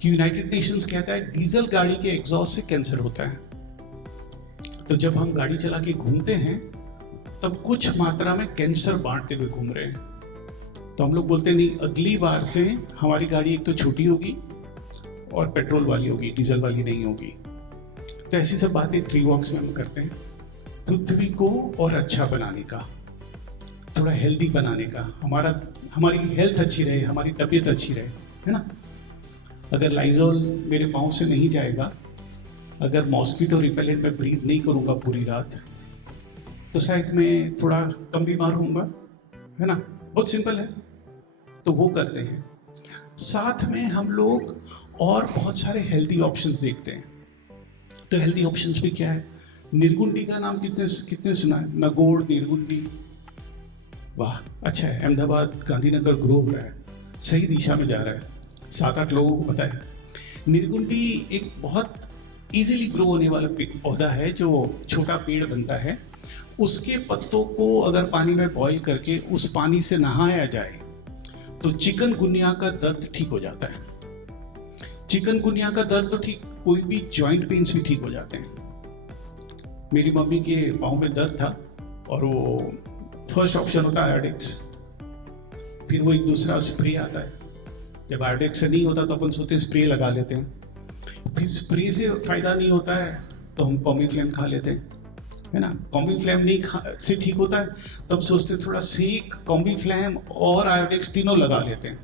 कि यूनाइटेड नेशंस कहता है डीजल गाड़ी के एग्जॉस्ट से कैंसर होता है। तो जब हम गाड़ी चला के घूमते हैं तब कुछ मात्रा में कैंसर बांटते हुए घूम रहे हैं। तो हम लोग बोलते नहीं, अगली बार से हमारी गाड़ी एक तो छोटी होगी और पेट्रोल वाली होगी, डीजल वाली नहीं होगी। तो ऐसी सब बातें ट्री वॉक्स में हम करते हैं, पृथ्वी को और अच्छा बनाने का, थोड़ा हेल्दी बनाने का, हमारी हेल्थ अच्छी रहे, हमारी तबीयत अच्छी रहे, है ना। अगर लाइजोल मेरे पाँव से नहीं जाएगा, अगर मॉस्किटो रिपेलेंट में ब्रीथ नहीं करूँगा पूरी रात, तो शायद मैं थोड़ा कम बीमार होऊंगा, है ना। बहुत सिंपल है। तो वो करते हैं। साथ में हम लोग और बहुत सारे हेल्दी ऑप्शंस देखते हैं। तो हेल्दी ऑप्शंस भी क्या है, निर्गुंडी का नाम कितने सुना है, नगोड़, निर्गुंडी, वाह अच्छा है। अहमदाबाद, गांधीनगर ग्रो हो रहा है, सही दिशा में जा रहा है, 7-8 लोगों को पता है। निर्गुंडी एक बहुत इजीली ग्रो होने वाला पौधा है, जो छोटा पेड़ बनता है। उसके पत्तों को अगर पानी में बॉईल करके उस पानी से नहाया जाए तो चिकनगुनिया का दर्द ठीक हो जाता है। चिकनगुनिया का दर्द तो ठीक कोई भी जॉइंट पेन्स भी ठीक हो जाते हैं। मेरी मम्मी के पाँव में दर्द था और वो फर्स्ट ऑप्शन होता है आयोडेक्स, फिर वो एक दूसरा स्प्रे आता है। जब आयोडेक्स से नहीं होता तो अपन सोचते स्प्रे लगा लेते हैं, फिर स्प्रे से फायदा नहीं होता है तो हम कॉम्बीफ्लेम खा लेते हैं, है ना। कॉम्बीफ्लेम नहीं से ठीक होता है तब सोचते थोड़ा सेक, कॉम्बीफ्लेम और आयोडेक्स तीनों लगा लेते हैं,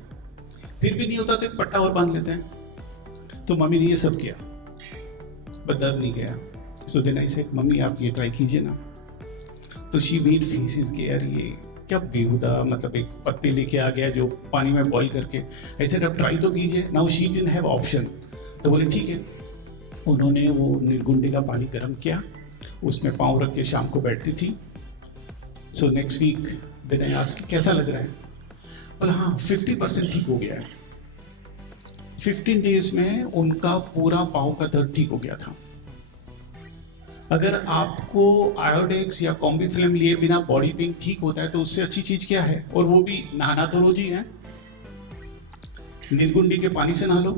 फिर भी नहीं होता तो एक पट्टा और बांध लेते हैं। तो मम्मी ने ये सब किया पर दर्द नहीं गया। So then I said mummy आप ये ट्राई कीजिए ना। तो शी मेड फीसिस के यार ये क्या बेहुदा, मतलब एक पत्ते लेके आ गया जो पानी में बॉईल करके, ऐसे अब ट्राई तो कीजिए। Now she didn't have option, तो बोले ठीक है। उन्होंने वो निर्गुंडी का पानी गर्म किया, उसमें पाँव रख के शाम को बैठती थी। So next week then I asked कैसा लग रहा है, बोला हाँ 50% ठीक हो गया है। 15 डेज में उनका पूरा पाँव का दर्द ठीक हो गया था। अगर आपको आयोडेक्स या कॉम्बीफ्लेम लिए बिना बॉडी पेन ठीक होता है तो उससे अच्छी चीज क्या है, और वो भी नहाना तो रोज ही है। निर्गुंडी के पानी से नहा लो।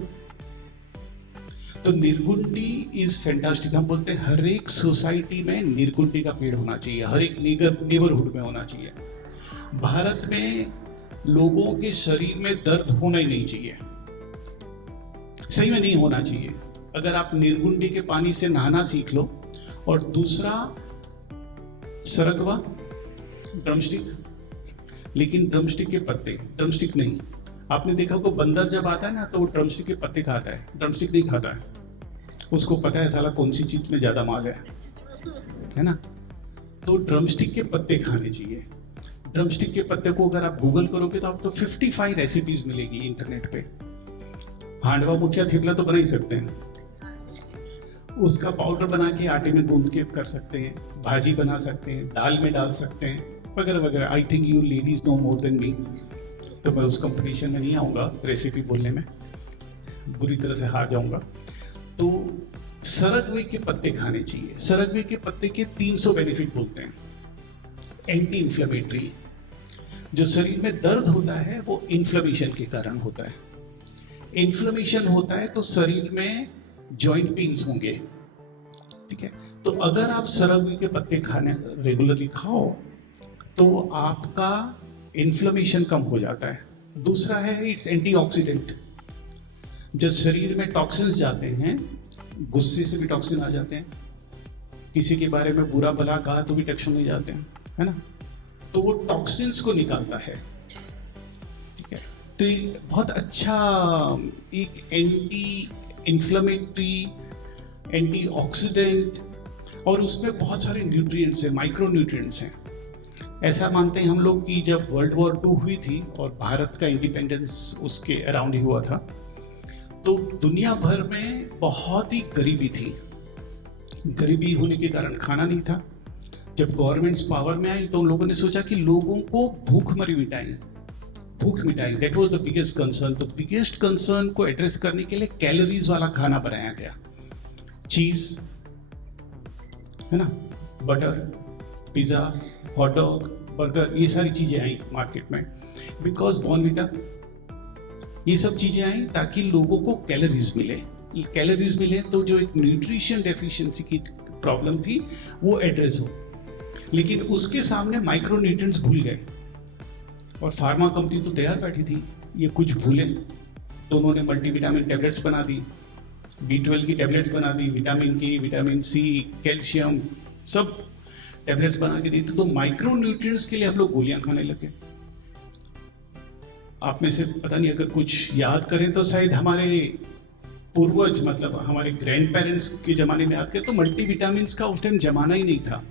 तो निर्गुंडी इज फैंटास्टिक। हम बोलते हैं हर एक सोसाइटी में निर्गुंडी का पेड़ होना चाहिए, हर एक नेबरहुड में होना चाहिए। भारत में लोगों के शरीर में दर्द होना ही नहीं चाहिए, सही में नहीं होना चाहिए। अगर आप निर्गुंडी के पानी से नहाना सीख लो, और दूसरा सरगवा, ड्रमस्टिक, लेकिन ड्रमस्टिक के पत्ते, ड्रमस्टिक नहीं। आपने देखा को बंदर जब आता है ना तो वो ड्रमस्टिक के पत्ते खाता है, ड्रमस्टिक नहीं खाता है। उसको पता है साला कौन सी चीज में ज्यादा माल है ना। तो ड्रमस्टिक के पत्ते खाने चाहिए। ड्रमस्टिक के पत्ते को अगर आप गूगल करोगे तो आपको 55 रेसिपीज मिलेगी इंटरनेट पे। हांडवा मुठिया थेपला तो बना ही सकते हैं, उसका पाउडर बना के आटे में गूंद के कर सकते हैं, भाजी बना सकते हैं, दाल में डाल सकते हैं, वगैरह वगैरह। I think you ladies know more than me, तो मैं उस कंपटीशन में नहीं आऊँगा रेसिपी बोलने में, बुरी तरह से हार जाऊँगा। तो सरगवे के पत्ते खाने चाहिए। सरगवे के पत्ते के 300 बेनिफिट बोलते हैं। एंटी इन्फ्लेमेटरी, जो शरीर में दर्द होता है वो इन्फ्लेमेशन के कारण होता है। इन्फ्लेमेशन होता है तो शरीर में जॉइंट पेन्स होंगे, ठीक है। तो अगर आप सरगवे के पत्ते खाने रेगुलरली खाओ तो आपका इन्फ्लेमेशन कम हो जाता है। दूसरा है इट्स एंटीऑक्सीडेंट। जब शरीर में टॉक्सिन्स जाते हैं, गुस्से से भी टॉक्सिन आ जाते हैं, किसी के बारे में बुरा भला कहा तो भी टॉक्सिन हो जाते हैं, है ना। तो वो टॉक्सिन्स को निकालता है, ठीक है। तो ये बहुत अच्छा एक एंटी इन्फ्लेमेटरी, एंटीऑक्सीडेंट, और उसमें बहुत सारे न्यूट्रिएंट्स हैं, माइक्रो न्यूट्रिएंट्स हैं। ऐसा मानते हैं हम लोग कि जब वर्ल्ड वॉर 2 हुई थी और भारत का इंडिपेंडेंस उसके अराउंड ही हुआ था, तो दुनिया भर में बहुत ही गरीबी थी। गरीबी होने के कारण खाना नहीं था। जब गवर्नमेंट्स पावर में आई तो उन लोगों ने सोचा कि लोगों को भूखमरी मिटाएं, भूख मिटाई। That was the biggest concern. तो बिगेस्ट कंसर्न को एड्रेस करने के लिए कैलोरीज वाला खाना बनाया गया। चीज, है ना, butter, pizza, hot dog, burger, ये सारी चीजें आई मार्केट में। बिकॉज बॉर्नविटा, ये सब चीजें आई ताकि लोगों को कैलोरीज मिले। कैलोरीज मिले तो जो एक न्यूट्रिशन डेफिशिएंसी की प्रॉब्लम थी वो एड्रेस हो। लेकिन उसके सामने माइक्रो न्यूट्रिएंट्स भूल गए, और फार्मा कंपनी तो तैयार बैठी थी ये कुछ भूले, तो उन्होंने मल्टीविटामिन टैबलेट्स बना दी, B12 की टैबलेट्स बना दी, विटामिन के, विटामिन सी, कैल्शियम, सब टैबलेट्स बना के दी। तो माइक्रो न्यूट्रिएंट्स के लिए हम लोग गोलियां खाने लगे। आप में से पता नहीं अगर कुछ याद करें तो शायद हमारे पूर्वज, मतलब हमारे ग्रैंड पेरेंट्स के जमाने में याद करें तो मल्टीविटामिन का उस टाइम जमाना ही नहीं था।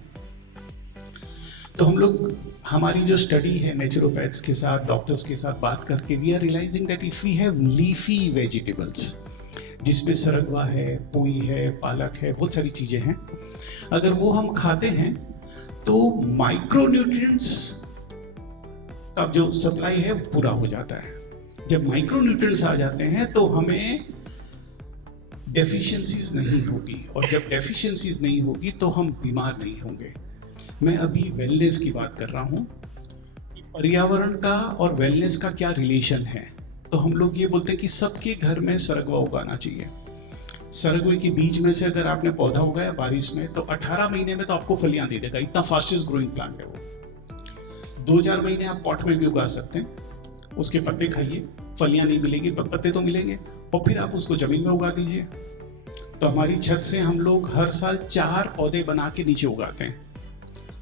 तो हम लोग, हमारी जो स्टडी है नेचुरोपैथ्स के साथ, डॉक्टर्स के साथ बात करके, we are realising that if we have leafy vegetables, जिसमें सरगवा है, पोई है, पालक है, बहुत सारी चीजें हैं, अगर वो हम खाते हैं तो माइक्रो न्यूट्रिएंट्स का जो सप्लाई है वो पूरा हो जाता है। जब माइक्रो न्यूट्रिएंट्स आ जाते हैं तो हमें डेफिशिएंसीज नहीं होगी, और जब डेफिशिएंसीज नहीं होगी तो हम बीमार नहीं होंगे। मैं अभी वेलनेस की बात कर रहा हूँ। पर्यावरण का और वेलनेस का क्या रिलेशन है, तो हम लोग ये बोलते हैं कि सबके घर में सरगवा उगाना चाहिए। सरगवे के बीज में से अगर आपने पौधा उगाया बारिश में, तो 18 महीने में तो आपको फलियां दे देगा, इतना फास्टेस्ट ग्रोइंग प्लांट है वो। 2-4 महीने आप पॉट में भी उगा सकते हैं, उसके पत्ते खाइए, फलियां नहीं मिलेंगी पर पत्ते तो मिलेंगे, और फिर आप उसको जमीन में उगा दीजिए। तो हमारी छत से हम लोग हर साल 4 पौधे बना के नीचे उगाते हैं,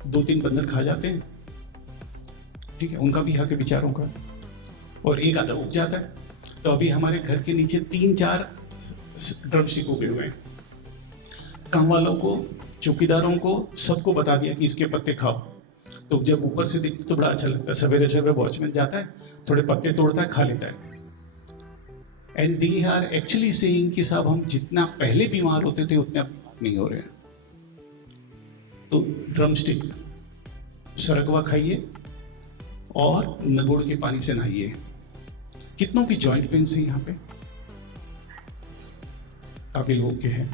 2-3 बंदर खा जाते हैं, ठीक है, उनका भी हक है बेचारों का, और एक आधा उग जाता है। तो अभी हमारे घर के नीचे 3-4 ड्रम स्टिक उगे हुए हैं। काम वालों को, चौकीदारों को, सबको बता दिया कि इसके पत्ते खाओ। तो जब ऊपर से देखते तो बड़ा अच्छा लगता है, सवेरे सवेरे वॉचमैन जाता है, थोड़े पत्ते तोड़ता है, खा लेता है। And they are actually saying कि साहब हम जितना पहले बीमार होते थे उतना नहीं हो रहे। तो ड्रम स्टिक, सरगवा खाइए और नगोड़ के पानी से नहाइए। कितनों की जॉइंट पेन से यहाँ पे काफी लोगों के हैं।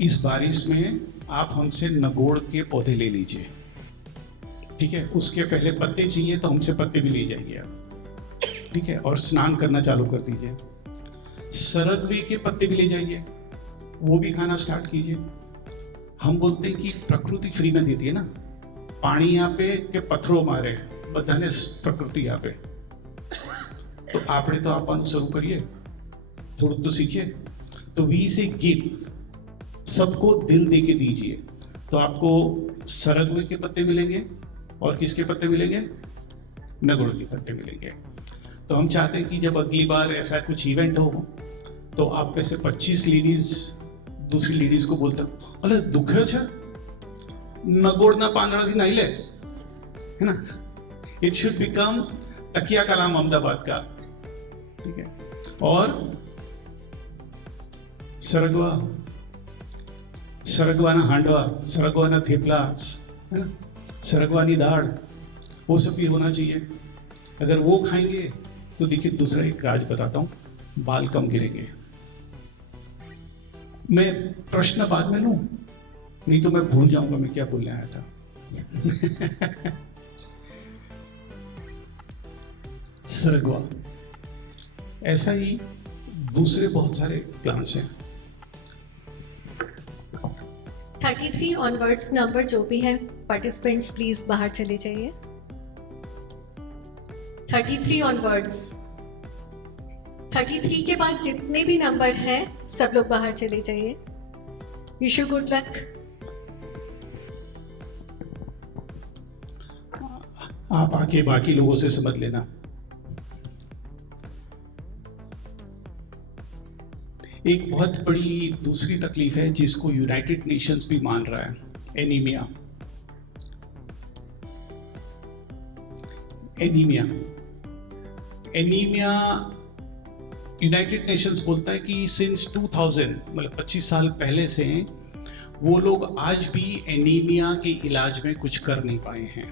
इस बारिश में आप हमसे नगोड़ के पौधे ले लीजिए, ठीक है। उसके पहले पत्ते चाहिए तो हमसे पत्ते भी ले जाइए आप, ठीक है, और स्नान करना चालू कर दीजिए। सरगवे के पत्ते भी ले जाइए, वो भी खाना स्टार्ट कीजिए। हम बोलते हैं कि प्रकृति फ्री में देती है ना, पानी यहाँ पे के पत्थरों मारे बधाने प्रकृति यहाँ पे, तो आपने तो आप शुरू करिए, थोड़ा तो सीखिए। तो वी से गिव, सबको दिल दे के दीजिए, तो आपको सरगवे के पत्ते मिलेंगे, और किसके पत्ते मिलेंगे? नगोड़ के पत्ते मिलेंगे। तो हम चाहते हैं कि जब अगली बार ऐसा कुछ इवेंट हो तो आप में से 25 लेडीज दूसरी लेडीज को बोलते हो, अरे दुखे छे नगोड़ना પાંદડા થી નાઈ લે, है ना। इट शुड बिकम तकिया कलाम अहमदाबाद का, ठीक है। और सरगवा, सरगवाना हांडवा, सरगवाना थेपला, है ना, सरगवानी दाढ़, वो सब भी होना चाहिए। अगर वो खाएंगे तो देखिए, दूसरा एक राज बताता हूं, बाल कम गिरेंगे। मैं प्रश्न बाद में लूं, नहीं तो मैं भूल जाऊंगा मैं क्या बोलने आया था। सरगवा, ऐसा ही दूसरे बहुत सारे प्लांट्स हैं। 33 ऑनवर्ड्स नंबर जो भी है, पार्टिसिपेंट्स प्लीज बाहर चले जाइए। 33 ऑनवर्ड्स, 33 के बाद जितने भी नंबर हैं सब लोग बाहर चले जाइए। Wish you good luck. आप आके बाकी लोगों से समझ लेना। एक बहुत बड़ी दूसरी तकलीफ है जिसको यूनाइटेड नेशंस भी मान रहा है, anaemia. Anaemia, anaemia United Nations बोलता है कि सिंस 2000, मतलब 25 साल पहले से वो लोग आज भी एनीमिया के इलाज में कुछ कर नहीं पाए हैं।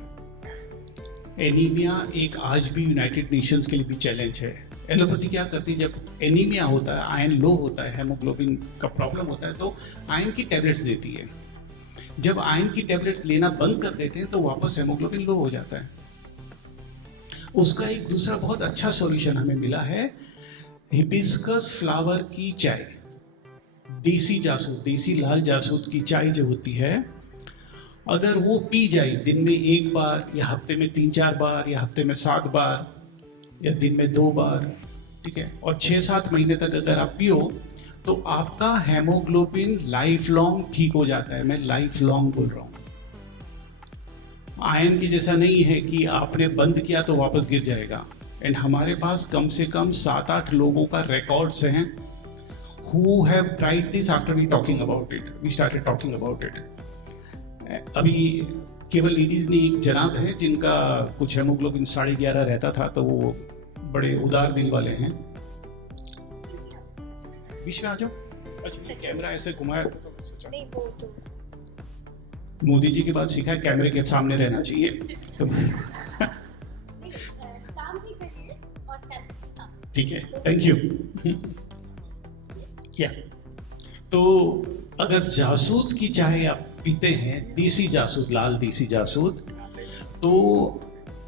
एनीमिया एक आज भी यूनाइटेड नेशंस के लिए भी चैलेंज है। एलोपैथी क्या करती है, जब एनीमिया होता है, आयरन लो होता है, हेमोग्लोबिन का प्रॉब्लम होता है, तो आयरन की टैबलेट्स देती है। जब आयरन की टैबलेट्स लेना बंद कर देते हैं तो वापस हेमोग्लोबिन लो हो जाता है। उसका एक दूसरा बहुत अच्छा सॉल्यूशन हमें मिला है, हिबिस्कस फ्लावर की चाय, देसी जासूद, देसी लाल जासूद की चाय जो होती है, अगर वो पी जाए दिन में 1 बार या हफ्ते में 3-4 बार या हफ्ते में 7 बार या दिन में 2 बार, ठीक है, और 6-7 महीने तक अगर आप पियो तो आपका हेमोग्लोबिन लाइफ लॉन्ग ठीक हो जाता है। मैं लाइफ लॉन्ग बोल रहा हूँ। आयरन की जैसा नहीं है कि आपने बंद किया तो वापस गिर जाएगा। एंड हमारे पास कम से कम 7-8 लोगों का रिकॉर्ड्स हैं who have tried this after we talking about it. We started talking about it. अभी केवल लेडीज ने एक जनाब है जिनका कुछ हेमोग्लोबिन 11.5 रहता था, तो वो बड़े उदार दिल वाले हैं। बीच में आ जाओ। अच्छा, कैमरा ऐसे घुमाया तो नहीं, वो तो मोदी जी के बाद सीखा है कैमरे के सामने रहना चाहिए। तो काम भी करिए और ठीक है, थैंक यू। या तो अगर जासूद की चाय आप पीते हैं, देसी जासूद, लाल देसी जासूद, तो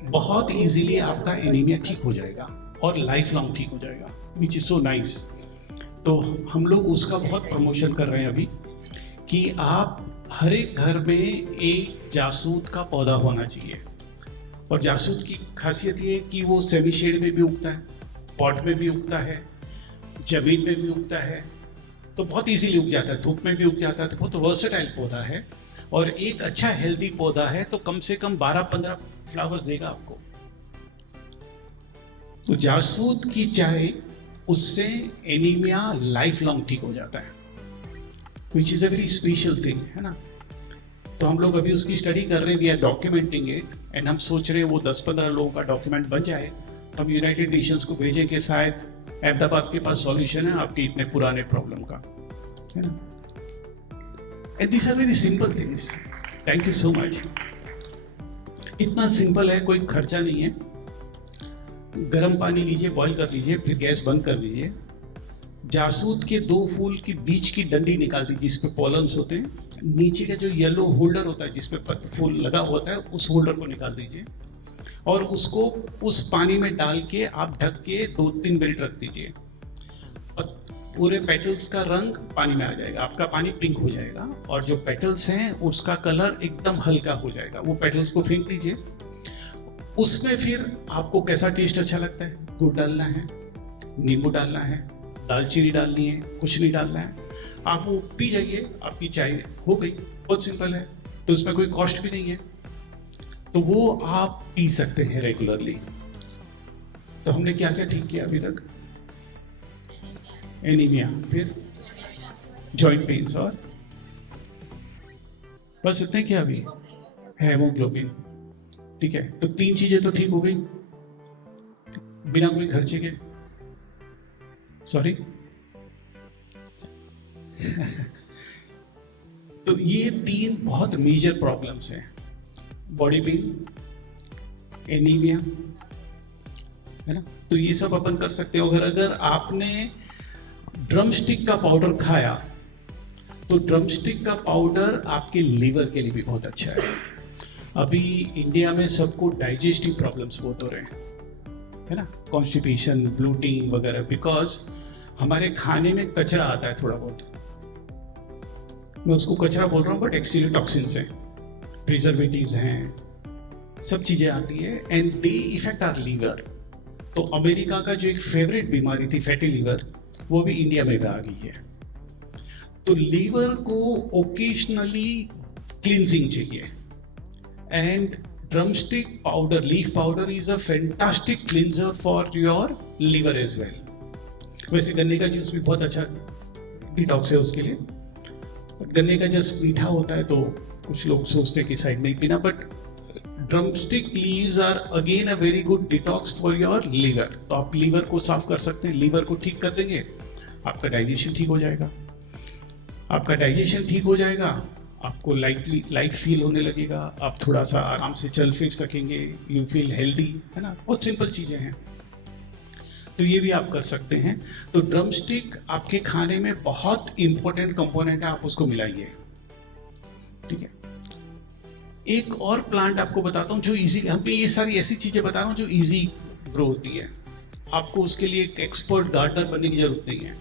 बहुत इजीली आपका एनीमिया ठीक हो जाएगा और लाइफ लॉन्ग ठीक हो जाएगा, विच इज सो नाइस। तो हम लोग उसका बहुत प्रमोशन कर रहे हैं अभी कि आप हर एक घर में एक जासूद का पौधा होना चाहिए। और जासूद की खासियत ये है कि वो सेमी शेड में भी उगता है, पॉट में भी उगता है, जमीन में भी उगता है, तो बहुत इजीली उग जाता है, धूप में भी उग जाता है, तो बहुत वर्सेटाइल पौधा है। और एक अच्छा हेल्दी पौधा है तो कम से कम 12-15 फ्लावर्स देगा आपको। तो जासूद की चाय, उससे एनीमिया लाइफ लॉन्ग ठीक हो जाता है, which is a very special thing, है ना। तो हम लोग अभी उसकी स्टडी कर रहे हैं, we are documenting it, and हम सोच रहे हैं वो 10-15 लोगों का डॉक्यूमेंट बन जाए तो हम यूनाइटेड नेशंस को भेजें कि शायद अहमदाबाद के पास सॉल्यूशन है आपके इतने पुराने प्रॉब्लम का, है ना। And this are very simple things. Thank you so much. इतना सिंपल है, कोई खर्चा नहीं है। गर्म पानी लीजिए, बॉईल कर लीजिए, फिर गैस बंद कर दीजिए। जासूद के 2 फूल की बीच की डंडी निकाल दीजिए, जिस पे पॉलन्स होते हैं। नीचे का जो येलो होल्डर होता है जिस पे फूल लगा होता है, उस होल्डर को निकाल दीजिए और उसको उस पानी में डाल के आप ढक के 2-3 मिनट रख दीजिए। पूरे पेटल्स का रंग पानी में आ जाएगा, आपका पानी पिंक हो जाएगा और जो पेटल्स हैं उसका कलर एकदम हल्का हो जाएगा। वो पेटल्स को फेंक दीजिए। उसमें फिर आपको कैसा टेस्ट अच्छा लगता है, गुड़ डालना है, नींबू डालना है, दालचीनी डालनी है, कुछ नहीं डालना है, आप वो पी जाइए, आपकी चाय हो गई। बहुत सिंपल है, तो उसमें कोई कॉस्ट भी नहीं है, तो वो आप पी सकते हैं रेगुलरली। तो हमने क्या क्या ठीक किया अभी तक? एनीमिया, फिर जॉइंट पेन्स, और बस इतने क्या अभी? हेमोग्लोबिन, ठीक है। तो 3 चीजें तो ठीक हो गई बिना कोई खर्चे के। सॉरी तो ये 3 बहुत मेजर प्रॉब्लम्स हैं, बॉडी पेन, एनीमिया, है ना। तो ये सब अपन कर सकते हो। अगर आपने ड्रमस्टिक का पाउडर खाया तो ड्रमस्टिक का पाउडर आपके लीवर के लिए भी बहुत अच्छा है। अभी इंडिया में सबको डाइजेस्टिव प्रॉब्लम्स बहुत हो रहे हैं, है ना, कॉन्स्टिपेशन, ब्लोटिंग वगैरह, बिकॉज हमारे खाने में कचरा आता है थोड़ा बहुत। मैं उसको कचरा बोल रहा हूँ, बट एक्चुअली टॉक्सिन्स हैं, प्रिजर्वेटिव्स हैं, सब चीजें आती है, and they effect our liver. तो अमेरिका का जो एक फेवरेट बीमारी थी फैटी लीवर, वो भी इंडिया में भी आ गई है। तो लीवर को ओकेजनली क्लींजिंग चाहिए, and drumstick powder, leaf powder is a fantastic cleanser for your liver as well. वैसे गन्ने का जूस भी बहुत अच्छा डिटॉक्स है उसके लिए। गन्ने का जूस मीठा होता है तो कुछ लोग सोचते हैं कि शायद नहीं पीना, but drumstick leaves are again a very good detox for your liver. तो आप लीवर को साफ कर सकते हैं, लीवर को ठीक कर देंगे, आपका डाइजेशन ठीक हो जाएगा। आपका डाइजेशन ठीक हो जाएगा, आपको लाइट फील होने लगेगा, आप थोड़ा सा आराम से चल फिर सकेंगे, यू फील हेल्दी, है ना। बहुत सिंपल चीजें हैं, तो ये भी आप कर सकते हैं। तो ड्रमस्टिक आपके खाने में बहुत इंपॉर्टेंट कंपोनेंट है, आप उसको मिलाइए, ठीक है। एक और प्लांट आपको बताता हूँ जो इजी, हम पे ये सारी ऐसी चीजें बता रहा हूँ जो इजी ग्रो होती है। आपको उसके लिए एक एक्सपर्ट गार्डनर बनने की जरूरत नहीं है।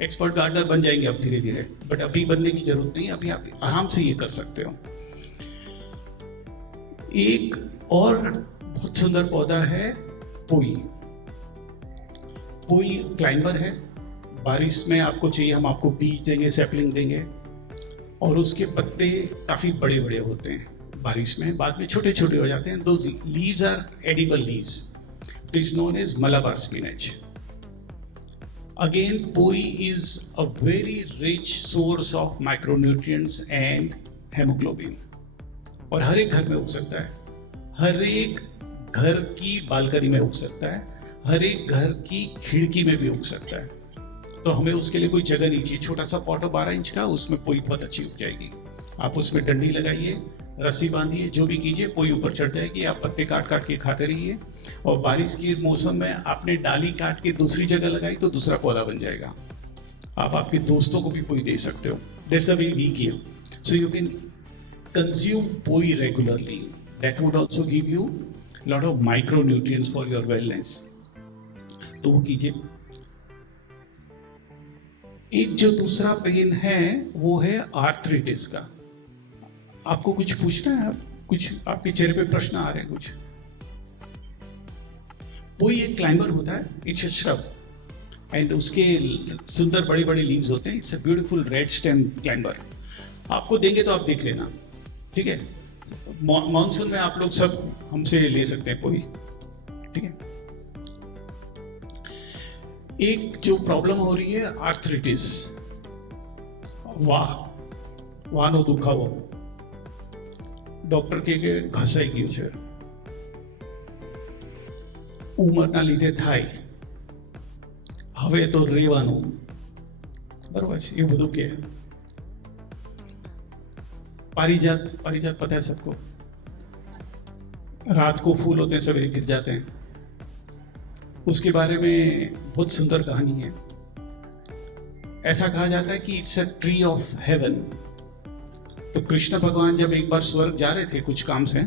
एक्सपर्ट गार्डनर बन जाएंगे अब धीरे धीरे, बट अभी बनने की जरूरत नहीं है। अभी आप आराम से ये कर सकते हो। एक और बहुत सुंदर पौधा है पोई। पोई क्लाइंबर है, बारिश में आपको चाहिए, हम आपको बीज देंगे, सैपलिंग देंगे, और उसके पत्ते काफी बड़े बड़े होते हैं बारिश में, बाद में छोटे छोटे हो जाते हैं। दो leaves are edible leaves, this known as Malabar spinach. Again, poi is a very rich source of micronutrients and hemoglobin. और हर एक घर में उग सकता है, हर एक घर की बालकनी में उग सकता है, हर एक घर की खिड़की में भी उग सकता है। तो हमें उसके लिए कोई जगह नहीं चाहिए। छोटा सा पॉट हो 12 इंच का, उसमें पोई बहुत अच्छी उग जाएगी। आप उसमें डंडी लगाइए, रस्सी बांधिए, जो भी कीजिए, पोई ऊपर चढ़ जाएगी। आप पत्ते काट काट के खाते रहिए, और बारिश के मौसम में आपने डाली काट के दूसरी जगह लगाई तो दूसरा पौधा बन जाएगा। आप आपके दोस्तों को भी पोई दे सकते हो। That's a way we give, so you can consume poi regularly. That would also give you lot of micro nutrients for your wellness. तो वो कीजिए। एक जो दूसरा पेन है वो है आर्थराइटिस का। आपको कुछ पूछना है? कुछ आपके चेहरे पे प्रश्न आ रहे हैं कुछ? वो एक क्लाइंबर होता है, इट्स अ श्रब, एंड उसके सुंदर बड़े बड़े लीव्स होते हैं। It's a beautiful red stem climber. आपको देंगे तो आप देख लेना, ठीक है? मॉनसून में आप लोग सब हमसे ले सकते हैं कोई, ठीक है? एक जो प्रॉब्लम हो रही है आर्थराइटिस, વાનો દુખાવો, ડોક્ટર કે ઘસાઈ ગયું છે, ઉંમરના લીધે થાય, હવે તો રહેવાનું, બરોબર છે? એ બધું કે पारिजात पता है सबको? रात को फूल होते हैं, सवेरे गिर जाते हैं। उसके बारे में बहुत सुंदर कहानी है। ऐसा कहा जाता है कि it's a tree of haven. तो कृष्ण भगवान जब एक बार स्वर्ग जा रहे थे कुछ काम से,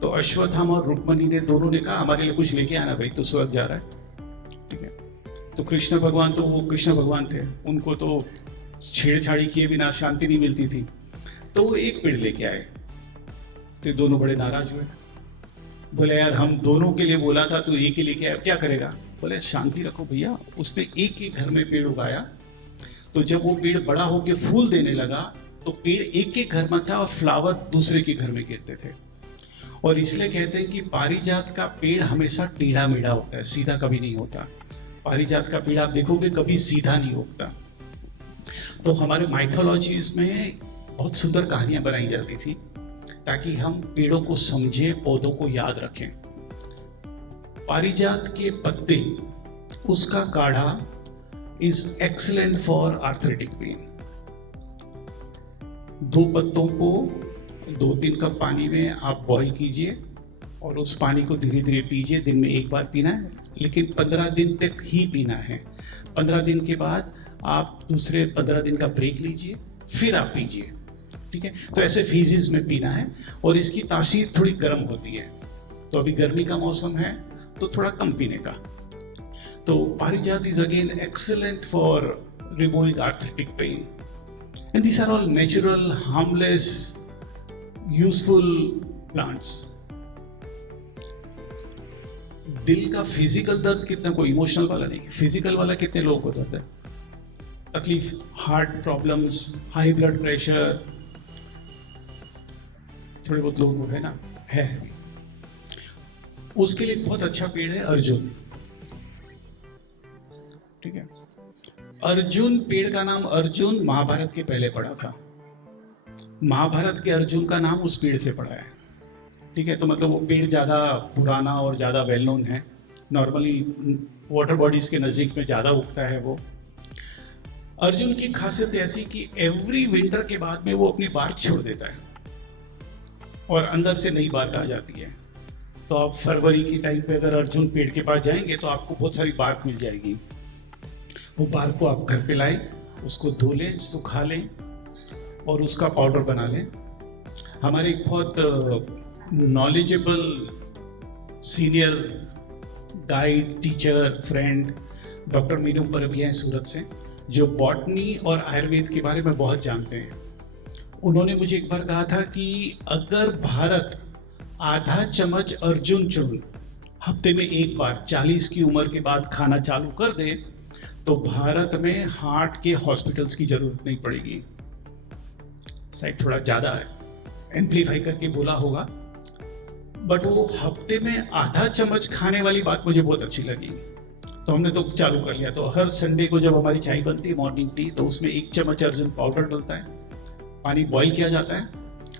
तो अश्वत्थामा और रुक्मणी ने दोनों ने कहा हमारे लिए कुछ लेके आना भाई, तो स्वर्ग जा रहा है, ठीक है? तो कृष्ण भगवान, तो वो कृष्ण भगवान थे, उनको तो छेड़छाड़ी किए बिना शांति नहीं मिलती थी। तो वो एक पेड़ लेके आए, तो दोनों बड़े नाराज हुए। बोले यार हम दोनों के लिए बोला था, तो एक ही लेके आया, क्या करेगा? बोले शांति रखो भैया। उसने एक ही घर में पेड़ उगाया, तो जब वो पेड़ बड़ा होके फूल देने लगा, तो पेड़ एक के घर में था और फ्लावर दूसरे के घर में गिरते थे। और इसलिए कहते हैं कि पारिजात का पेड़ हमेशा टेढ़ा मेढ़ा होता है, सीधा कभी नहीं होता। पारिजात का पेड़ आप देखोगे कभी सीधा नहीं उगता। तो हमारे माइथोलॉजीज में बहुत सुंदर कहानियां बनाई जाती थी ताकि हम पेड़ों को समझें, पौधों को याद रखें। पारिजात के पत्ते, उसका काढ़ा is excellent for arthritic pain. 2 पत्तों को 2-3 कप पानी में आप बॉईल कीजिए और उस पानी को धीरे धीरे पीजिए। दिन में 1 बार पीना है, लेकिन 15 दिन तक ही पीना है। 15 दिन के बाद आप दूसरे 15 दिन का ब्रेक लीजिए, फिर आप पीजिए, ठीक है? तो ऐसे फेजेस में पीना है। और इसकी तासीर थोड़ी गर्म होती है, तो अभी गर्मी का मौसम है तो थोड़ा कम पीने का। तो parijat is again excellent for removing arthritic pain, and these are all natural, harmless, useful plants. दिल का फिजिकल दर्द कितना, कोई इमोशनल वाला नहीं, फिजिकल वाला कितने लोगों को दर्द है, तकलीफ, heart problems, high blood pressure, थोड़े बहुत लोगों को है ना, है। उसके लिए बहुत अच्छा पेड़ है अर्जुन, ठीक है? अर्जुन पेड़ का नाम अर्जुन महाभारत के पहले पड़ा था। महाभारत के अर्जुन का नाम उस पेड़ से पड़ा है, ठीक है? तो मतलब वो पेड़ ज्यादा पुराना और ज्यादा वेल नोन है। नॉर्मली वाटर बॉडीज के नजदीक में ज्यादा उगता है वो। अर्जुन की खासियत ऐसी कि एवरी विंटर के बाद में वो अपनी बार्क छोड़ देता है और अंदर से नई बार्क आ जाती है। तो आप फरवरी की टाइम पे अगर अर्जुन पेड़ के पास जाएंगे तो आपको बहुत सारी बार्क मिल जाएगी। वो बार्क को आप घर पे लाएं, उसको धो लें, सुखा लें और उसका पाउडर बना लें। हमारे एक बहुत knowledgeable senior guide, teacher, friend doctor Meenu परबिया हैं सूरत से, जो बॉटनी और आयुर्वेद के बारे में बहुत जानते हैं। उन्होंने मुझे एक बार कहा था कि अगर भारत आधा चम्मच अर्जुन चूर्ण हफ्ते में 1 बार 40 की उम्र के बाद खाना चालू कर दे, तो भारत में हार्ट के हॉस्पिटल्स की जरूरत नहीं पड़ेगी। शायद थोड़ा ज्यादा एम्प्लीफाई करके बोला होगा, बट वो हफ्ते में आधा चम्मच खाने वाली बात मुझे बहुत अच्छी लगी, तो हमने तो चालू कर लिया। तो हर संडे को जब हमारी चाय बनती है, मॉर्निंग टी, तो उसमें 1 चम्मच अर्जुन पाउडर डलता है, पानी बॉईल किया जाता है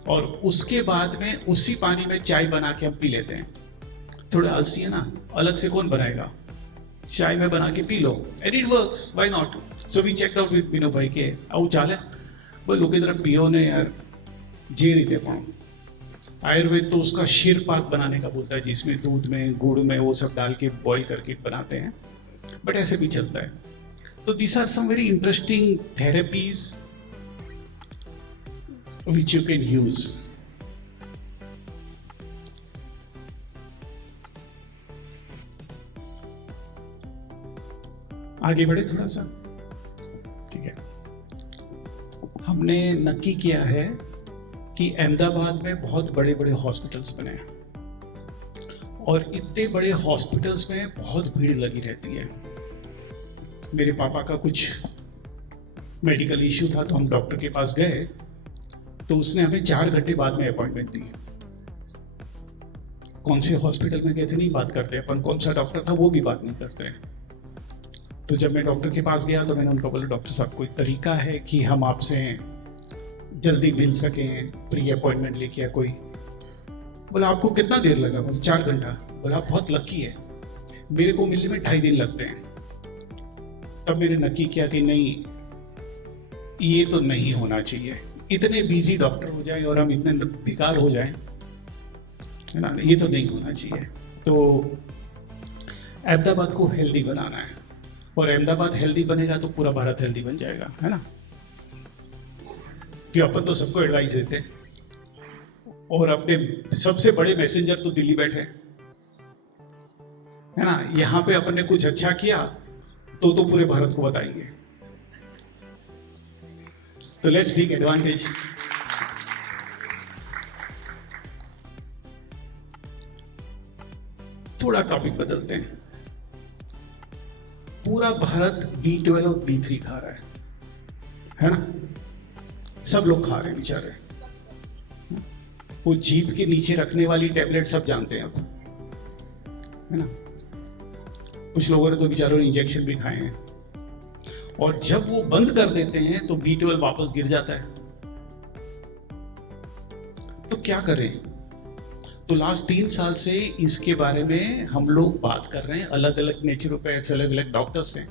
और उसके बाद में उसी पानी में चाय बना के हम पी लेते हैं। थोड़ा आलसी है ना, अलग से कौन बनाएगा, चाय में बना के पी लो, and it works, why not? So we checked out with Vino भाई के આવું ચાલે? બોલ લોકો तरफ पियो ने यार, जे रीते पण आयुर्वेद तो उसका शीरपाक बनाने का बोलता है, जिसमें दूध में, गुड़ में वो सब डाल के बॉईल करके बनाते हैं, बट ऐसे भी चलता है। तो this are some very interesting therapies which you can use. आगे बढ़े थोड़ा सा। हमने नक्की किया है कि अहमदाबाद में बहुत बड़े बड़े हॉस्पिटल्स बने हैं और इतने बड़े हॉस्पिटल्स में बहुत भीड़ लगी रहती है। मेरे पापा का कुछ मेडिकल इश्यू था तो हम डॉक्टर के पास गए तो उसने हमें 4 घंटे बाद में अपॉइंटमेंट दी। कौन से हॉस्पिटल में गए थे नहीं बात करते अपन, कौन सा डॉक्टर था वो भी बात नहीं करते। तो जब मैं डॉक्टर के पास गया तो मैंने उनको बोला, डॉक्टर साहब कोई तरीका है कि हम आपसे जल्दी मिल सकें, प्री अपॉइंटमेंट लेके या कोई। बोला आपको कितना देर लगा? बोला 4 घंटा। बोला आप बहुत लकी है, मेरे को मिलने में 2.5 दिन लगते हैं। तब मैंने नक्की किया कि नहीं, ये तो नहीं होना चाहिए, इतने बिजी डॉक्टर हो जाए और हम इतने बेकार हो जाए, है ना, ये तो नहीं होना चाहिए। तो अहमदाबाद को हेल्दी बनाना है और अहमदाबाद हेल्दी बनेगा तो पूरा भारत हेल्दी बन जाएगा, है ना। कि अपन तो सबको एडवाइस देते हैं और अपने सबसे बड़े मैसेंजर तो दिल्ली बैठे है ना। यहां पे अपन ने कुछ अच्छा किया तो पूरे भारत को बताएंगे। तो लेट्स टेक एडवांटेज। थोड़ा टॉपिक बदलते हैं। पूरा भारत B12 और B3 खा रहा है ना। सब लोग खा रहे हैं बेचारे। वो जीभ के नीचे रखने वाली टेबलेट सब जानते हैं अब, है ना। कुछ लोगों ने तो बेचारों ने इंजेक्शन भी खाए हैं और जब वो बंद कर देते हैं तो B12 वापस गिर जाता है। तो क्या करें? तो लास्ट 3 साल से इसके बारे में हम लोग बात कर रहे हैं, अलग अलग नेचुरोपैथ्स, अलग अलग डॉक्टर्स हैं।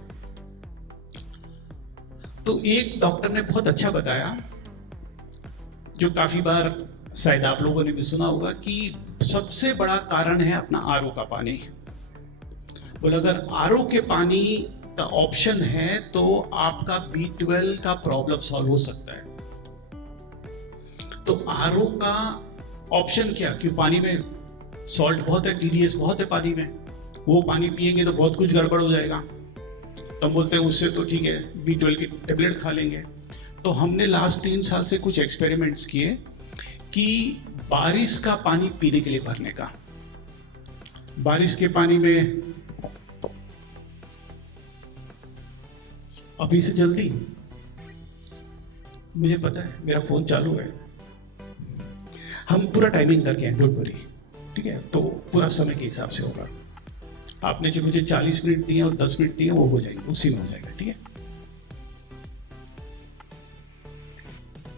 तो एक डॉक्टर ने बहुत अच्छा बताया, जो काफी बार शायद आप लोगों ने भी सुना होगा, कि सबसे बड़ा कारण है अपना आरओ का पानी। बोला अगर आरओ के पानी का ऑप्शन है तो आपका B12 का प्रॉब्लम सॉल्व हो सकता है। तो आरओ का ऑप्शन क्या, कि पानी में सॉल्ट बहुत है, TDS बहुत है पानी में, वो पानी पिएंगे तो बहुत कुछ गड़बड़ हो जाएगा। तो हम बोलते हैं उससे तो ठीक है, B12 की टेबलेट खा लेंगे। तो हमने लास्ट 3 साल से कुछ एक्सपेरिमेंट्स किए कि बारिश का पानी पीने के लिए भरने का। बारिश के पानी में अभी से जल्दी, मुझे पता है मेरा फोन चालू है, हम पूरा टाइमिंग करके हैं, डोंट वरी, ठीक है। तो पूरा समय के हिसाब से होगा। आपने जो मुझे 40 मिनट दिए और 10 मिनट दिए वो हो जाएंगे, उसी में हो जाएगा, ठीक है।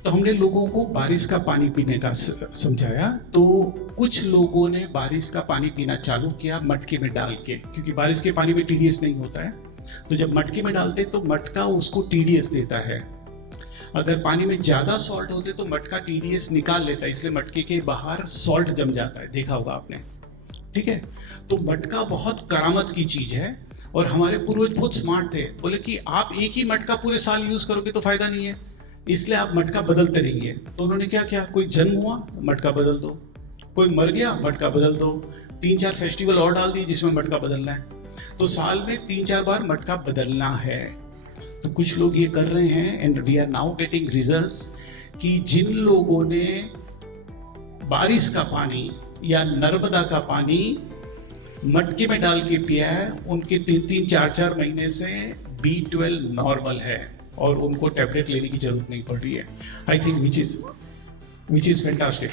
तो हमने लोगों को बारिश का पानी पीने का समझाया। तो कुछ लोगों ने बारिश का पानी पीना चालू किया मटके में डाल के, क्योंकि बारिश के पानी में TDS नहीं होता है। तो जब मटके में डालते तो मटका उसको TDS देता है। अगर पानी में ज्यादा सॉल्ट होते तो मटका TDS निकाल लेता है, इसलिए मटके के बाहर सॉल्ट जम जाता है, देखा होगा आपने, ठीक है। तो मटका बहुत करामत की चीज है और हमारे पूर्वज बहुत स्मार्ट थे, बोले कि आप एक ही मटका पूरे साल यूज करोगे तो फायदा नहीं है, इसलिए आप मटका बदलते रहिए। तो उन्होंने क्या किया, कोई जन्म हुआ मटका बदल दो, कोई मर गया मटका बदल दो, 3-4 फेस्टिवल और डाल दिए जिसमें मटका बदलना है। तो साल में 3-4 बार मटका बदलना है। तो कुछ लोग ये कर रहे हैं and we are now getting results कि जिन लोगों ने बारिश का पानी या नर्मदा का पानी मटके में डाल के पिया है, उनके 3-3, 4-4 महीने से B12 नॉर्मल है और उनको टैबलेट लेने की जरूरत नहीं पड़ रही है। I think which is fantastic.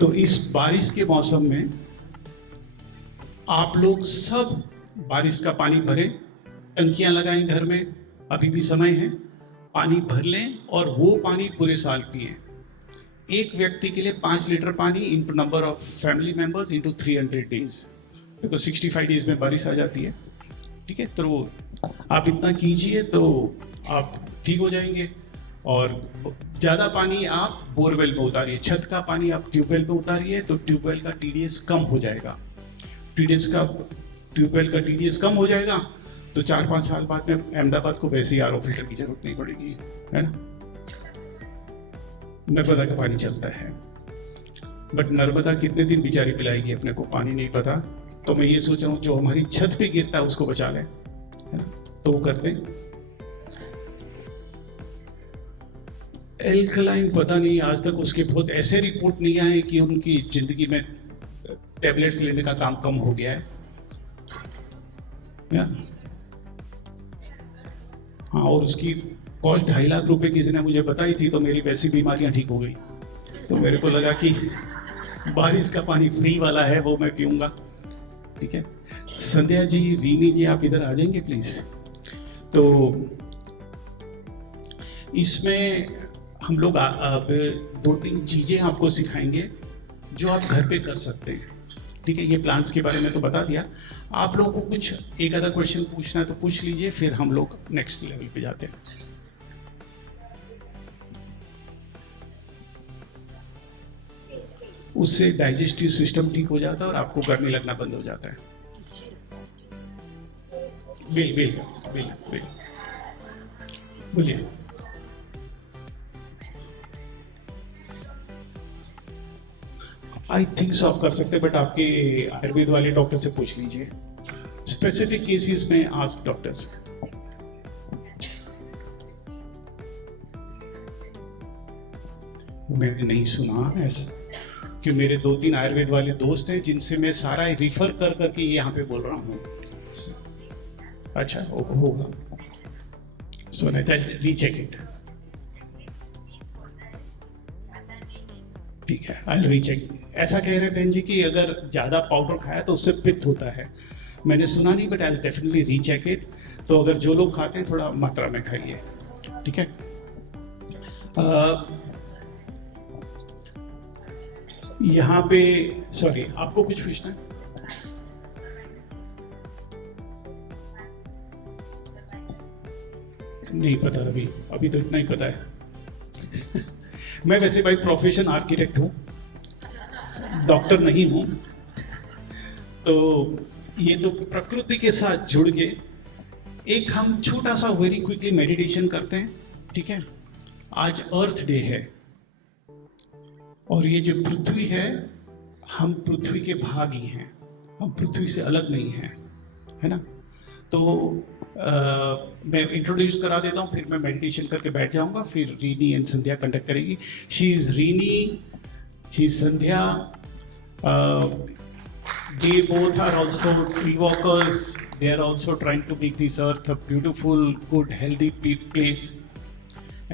तो इस बारिश के मौसम में आप लोग सब बारिश का पानी भरें, टंकियां लगाएं घर में, अभी भी समय है, पानी भर लें और वो पानी पूरे साल पिएं। एक व्यक्ति के लिए 5 लीटर पानी into number of family members into 300 days, because 65 days में बारिश आ जाती है, ठीक है। तो आप इतना कीजिए तो आप ठीक हो जाएंगे। और ज़्यादा पानी आप बोरवेल में उतारिए, छत का पानी आप ट्यूबवेल में उतारिए तो ट्यूबवेल का TDS कम हो जाएगा। ट्यूबवेल का TDS कम हो जाएगा तो 4-5 साल बाद में अहमदाबाद को वैसे ही RO फिल्टर की जरूरत नहीं पड़ेगी, है ना। नर्मदा का पानी चलता है, बट नर्मदा कितने दिन बेचारी पिलाएगी अपने को, पानी नहीं पता। तो मैं ये सोच रहा हूँ जो हमारी छत पे गिरता है उसको बचा लें, है ना। तो वो करते हैं। एल्कलाइन पता नहीं, आज तक उसके बहुत ऐसे रिपोर्ट नहीं आए कि उनकी जिंदगी में टैबलेट्स लेने का काम कम हो गया है। हाँ, और उसकी कॉस्ट 2.5 लाख रुपए किसी ने मुझे बताई थी, तो मेरी वैसी बीमारियां ठीक हो गई। तो मेरे को लगा कि बारिश का पानी फ्री वाला है, वो मैं पीऊंगा। ठीक है, संध्या जी, रीनी जी, आप इधर आ जाएंगे प्लीज। तो इसमें हम लोग अब 2-3 चीजें आपको सिखाएंगे जो आप घर पे कर सकते हैं। ठीक है, ये प्लान्स के बारे में तो बता दिया। आप लोगों को कुछ एक आधा क्वेश्चन पूछना है तो पूछ लीजिए, फिर हम लोग नेक्स्ट लेवल पे जाते हैं। उससे डाइजेस्टिव सिस्टम ठीक हो जाता है और आपको गर्मी लगना बंद हो जाता है। बिल बिल बिल बिल बोलिए। आई थिंक सो आप कर सकते हैं, बट आपके आयुर्वेद वाले डॉक्टर से पूछ लीजिए। स्पेसिफिक केसेस में आस्क डॉक्टर्स। मैंने नहीं सुना ऐसा, कि मेरे 2-3 आयुर्वेद वाले दोस्त हैं जिनसे मैं सारा रिफर कर करके ये यहाँ पे बोल रहा हूँ। अच्छा होगा, सो रीचेक इट। ठीक है, आई रीचेक। ऐसा कह रहे बहन जी कि अगर ज्यादा पाउडर खाया तो उससे पित्त होता है। मैंने सुना नहीं, but I definitely recheck it. तो अगर जो लोग खाते हैं थोड़ा मात्रा में खाइए। ठीक है, यहाँ पे सॉरी, आपको कुछ पूछना है? नहीं पता, अभी तो इतना ही पता है। मैं वैसे भाई प्रोफेशन आर्किटेक्ट हूँ, डॉक्टर नहीं हूँ। तो ये तो प्रकृति के साथ जुड़ के एक हम छोटा सा वेरी क्विकली मेडिटेशन करते हैं। ठीक है, आज अर्थ डे है और ये जो पृथ्वी है, हम पृथ्वी के भाग ही हैं, हम पृथ्वी से अलग नहीं हैं, है ना। तो मैं इंट्रोड्यूस करा देता हूँ, फिर मैं मेडिटेशन करके बैठ जाऊंगा, फिर रीनी एंड संध्या कंडक्ट करेगी। She is René, she is Sandhya. They both are also tree walkers. They are also trying to make this earth a beautiful, good, healthy place.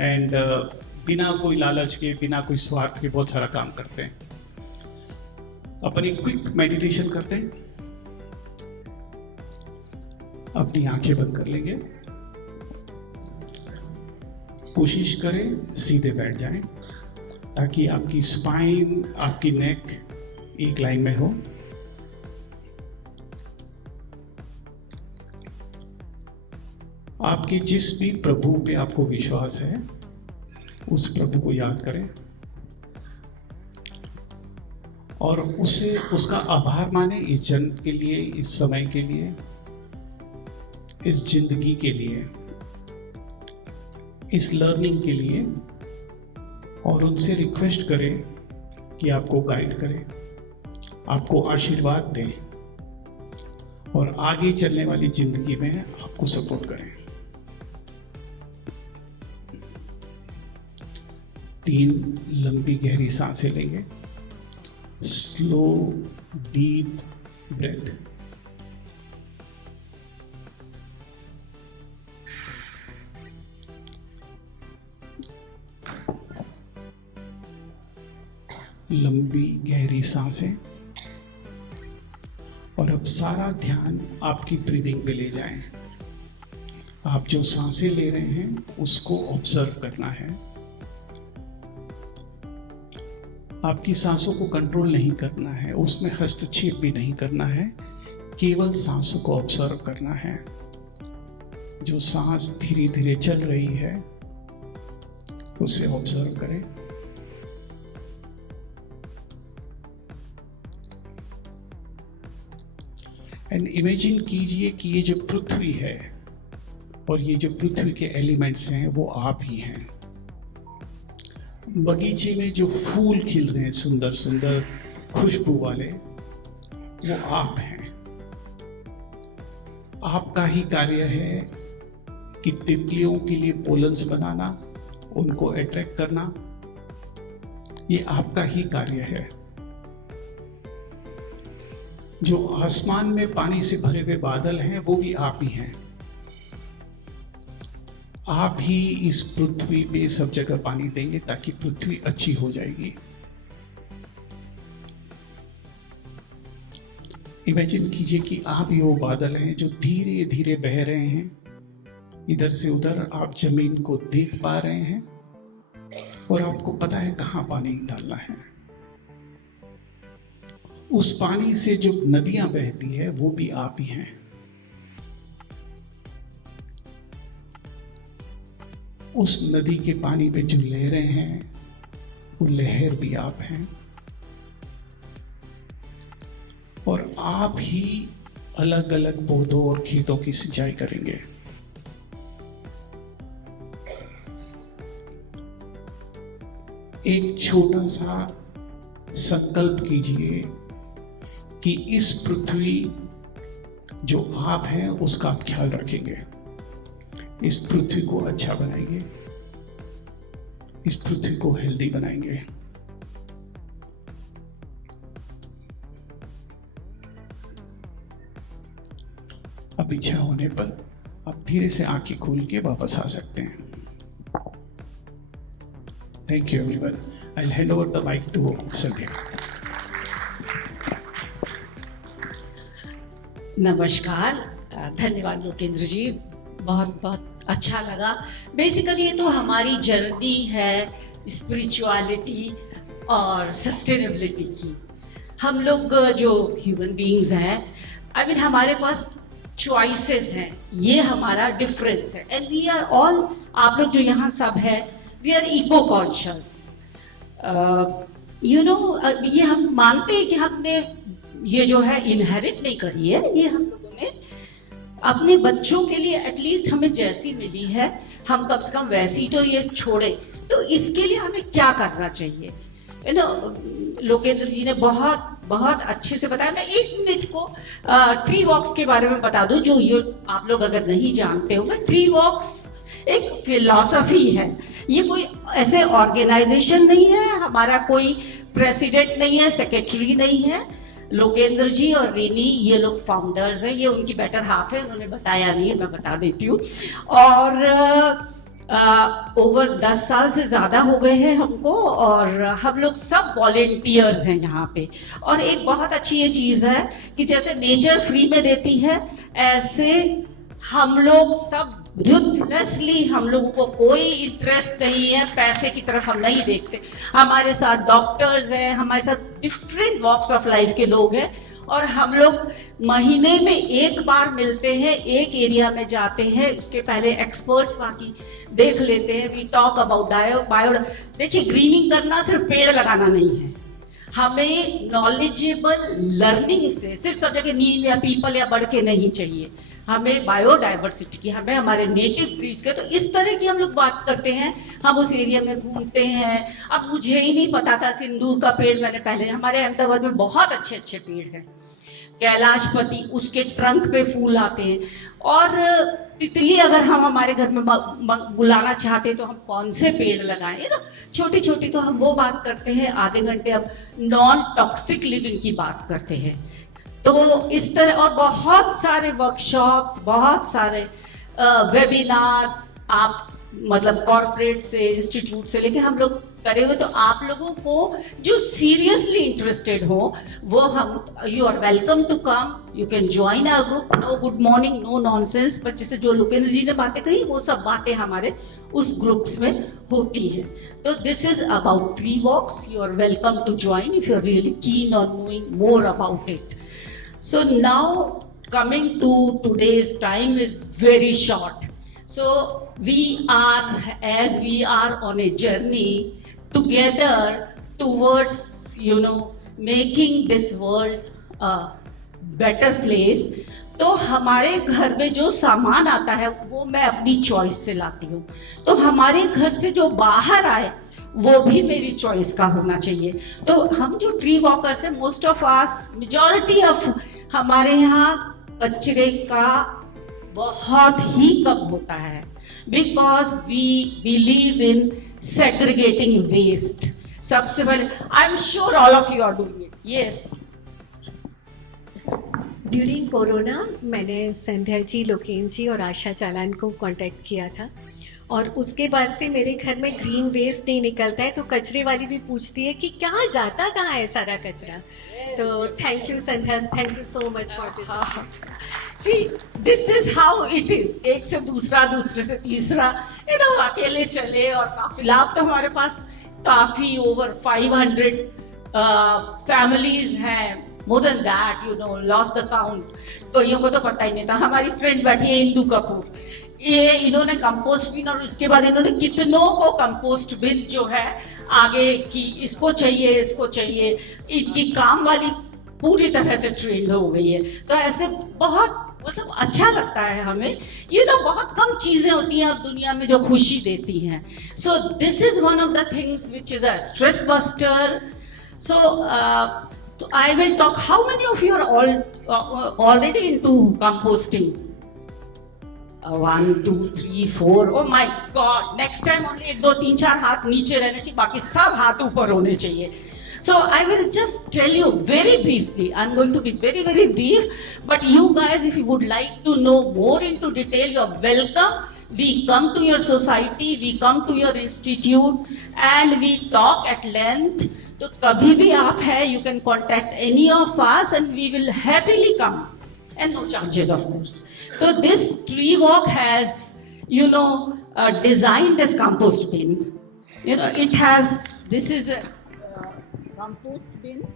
And बिना कोई लालच के, बिना कोई स्वार्थ के बहुत सारा काम करते हैं। अपन एक क्विक मेडिटेशन करते हैं। अपनी आंखें बंद कर लेंगे। कोशिश करें सीधे बैठ जाएं ताकि आपकी स्पाइन, आपकी नेक एक लाइन में हो। आपके जिस भी प्रभु पे आपको विश्वास है, उस प्रभु को याद करें और उसे, उसका आभार माने इस जन्म के लिए, इस समय के लिए, इस जिंदगी के लिए, इस लर्निंग के लिए, और उनसे रिक्वेस्ट करें कि आपको गाइड करें, आपको आशीर्वाद दें और आगे चलने वाली जिंदगी में आपको सपोर्ट करें। 3 लंबी गहरी सांसें लेंगे। Slow deep breath. लंबी गहरी सांसें। और अब सारा ध्यान आपकी ब्रीदिंग पे ले जाएं। आप जो सांसें ले रहे हैं उसको ऑब्जर्व करना है। आपकी सांसों को कंट्रोल नहीं करना है, उसमें हस्तक्षेप भी नहीं करना है, केवल सांसों को ऑब्जर्व करना है। जो सांस धीरे धीरे चल रही है उसे ऑब्जर्व करें। एंड इमेजिन कीजिए कि ये जो पृथ्वी है और ये जो पृथ्वी के एलिमेंट्स हैं वो आप ही हैं। बगीचे में जो फूल खिल रहे हैं सुंदर सुंदर खुशबू वाले, वो आप हैं। आपका ही कार्य है कि तितलियों के लिए पोलन्स बनाना, उनको अट्रैक्ट करना, ये आपका ही कार्य है। जो आसमान में पानी से भरे हुए बादल हैं वो भी आप ही हैं। आप ही इस पृथ्वी पे सब जगह पानी देंगे ताकि पृथ्वी अच्छी हो जाएगी। इमेजिन कीजिए कि आप ही वो बादल हैं जो धीरे धीरे बह रहे हैं, इधर से उधर आप जमीन को देख पा रहे हैं और आपको पता है कहां पानी डालना है। उस पानी से जो नदियां बहती है वो भी आप ही हैं। उस नदी के पानी पे जो लहरें हैं वो लहर भी आप हैं, और आप ही अलग अलग पौधों और खेतों की सिंचाई करेंगे। एक छोटा सा संकल्प कीजिए कि इस पृथ्वी जो आप हैं उसका आप ख्याल रखेंगे, इस पृथ्वी को अच्छा बनाएंगे, इस पृथ्वी को हेल्दी बनाएंगे। अब इच्छा होने पर आप धीरे से आंखें खोल के वापस आ सकते हैं। Thank you everyone. I'll hand over the mic to Sandhya. नमस्कार, धन्यवाद लोकेंद्र जी, बहुत बहुत अच्छा लगा। बेसिकली ये तो हमारी जर्नी है स्पिरिचुअलिटी और सस्टेनेबिलिटी की। हम लोग जो ह्यूमन बीइंग्स हैं, आई मीन हमारे पास चॉइसेस हैं, ये हमारा डिफरेंस है। एंड वी आर ऑल, आप लोग जो यहाँ सब है, we are eco conscious. You know, ये हम मानते हैं कि हमने ये जो है इनहेरिट नहीं करी है, ये हम लोगों ने अपने बच्चों के लिए एटलीस्ट हमें जैसी मिली है हम कम से कम वैसी तो ये छोड़े। तो इसके लिए हमें क्या करना चाहिए? यू नो, लोकेंद्र जी ने बहुत बहुत अच्छे से बताया। मैं 1 मिनट को ट्री वॉक्स के बारे में बता दूं, जो ये आप लोग अगर नहीं जानते होंगे। ट्री वॉक्स एक फिलॉसफी है, ये कोई ऐसे ऑर्गेनाइजेशन नहीं है, हमारा कोई प्रेसिडेंट नहीं है, सेक्रेटरी नहीं है। लोकेंद्र जी और रेनी ये लोग फाउंडर्स हैं, ये उनकी बेटर हाफ है, उन्होंने बताया नहीं है, मैं बता देती हूँ। और ओवर 10 साल से ज़्यादा हो गए हैं हमको, और हम लोग सब वॉलेंटियर्स हैं यहाँ पे। और एक बहुत अच्छी ये चीज़ है कि जैसे नेचर फ्री में देती है, ऐसे हम लोग सब रूथलेसली, हम लोगों को कोई इंटरेस्ट नहीं है, पैसे की तरफ हम नहीं देखते। हमारे साथ डॉक्टर्स हैं, हमारे साथ डिफरेंट वॉक्स ऑफ लाइफ के लोग हैं, और हम लोग महीने में 1 बार मिलते हैं, एक एरिया में जाते हैं, उसके पहले एक्सपर्ट्स वहाँ की देख लेते हैं। We talk about bio. देखिए, ग्रीनिंग करना सिर्फ पेड़ लगाना नहीं है, हमें नॉलेजेबल लर्निंग से सिर्फ सब जगह नीम या पीपल या बढ़ के नहीं चाहिए, हमें बायोडाइवर्सिटी की, हमें हमारे नेटिव ट्रीज के। तो इस तरह की हम लोग बात करते हैं, हम उस एरिया में घूमते हैं। अब मुझे ही नहीं पता था सिंदूर का पेड़, मैंने पहले, हमारे अहमदाबाद में बहुत अच्छे अच्छे पेड़ हैं, कैलाशपति, उसके ट्रंक पे फूल आते हैं। और तितली अगर हम हमारे घर में बुलाना चाहते हैं तो हम कौन से पेड़ लगाएं ना, छोटी छोटी। तो हम वो बात करते हैं आधे घंटे, अब नॉन टॉक्सिक लिविंग की बात करते हैं। तो इस तरह, और बहुत सारे वर्कशॉप्स, बहुत सारे वेबिनार्स, आप मतलब कॉर्पोरेट से, इंस्टीट्यूट से लेके हम लोग करे हुए। तो आप लोगों को जो सीरियसली इंटरेस्टेड हो, वो हम, you are welcome to come, you can join our group. No good morning, no nonsense, पर जैसे जो लोकेंद्र जी ने बातें कही, वो सब बातें हमारे उस ग्रुप्स में होती हैं। तो this is about tree walks, you are welcome to join if you are really keen on knowing more about it. So now coming to today's time is very short. So we are on a journey together towards, you know, making this world a better place. तो हमारे घर में जो सामान आता है वो मैं अपनी चॉइस से लाती हूँ। तो हमारे घर से जो बाहर आए वो भी मेरी चॉइस का होना चाहिए। तो हम जो ट्री वॉकर्स हैं, most of us, majority of हमारे यहाँ कचरे का बहुत ही कम होता है। because we believe in segregating waste. सबसे पहले, I'm sure all of you are doing it. Yes. During corona मैंने संध्या जी, लोकेन जी और आशा चालान को कांटेक्ट किया था और उसके बाद से मेरे घर में ग्रीन वेस्ट नहीं निकलता है, तो कचरे वाली भी पूछती है कि क्या जाता कहाँ है सारा कचरा. तो thank you Sandhya, thank you so much for this. See, this is how it is. एक से दूसरा, दूसरे से तीसरा, अकेले चले और काफिला. अब तो हमारे पास काफी ओवर 500 फैमिलीज हैं. More than that, lost the count. तो ये को तो पता ही नहीं था. हमारी फ्रेंड बैठी है इंदु कपूर, ये इन्होंने कंपोस्ट बिन और उसके बाद इन्होंने कितनों को कंपोस्ट बिन जो है आगे की इसको चाहिए, इनकी काम वाली पूरी तरह से ट्रेंड हो गई है. तो ऐसे बहुत मतलब अच्छा लगता है हमें. बहुत कम चीजें होती हैं अब दुनिया में जो खुशी देती हैं. So this is one of the things which is a stress buster. So I will talk. How many of you are already into composting? 1, 2, 3, 4. Oh my God! Next time only 1, 2, 3, 4 हाथ नीचे रहने चाहिए, बाकी सब हाथ ऊपर होने चाहिए. So I will just tell you very briefly. I'm going to be very, very brief. But you guys, if you would like to know more into detail, you're welcome. We come to your society, we come to your institute, and we talk at length. तो कभी भी आप है, you can contact any of us and we will happily come, and no charges of course. So this tree walk has designed this compost bin. It has, this is a compost bin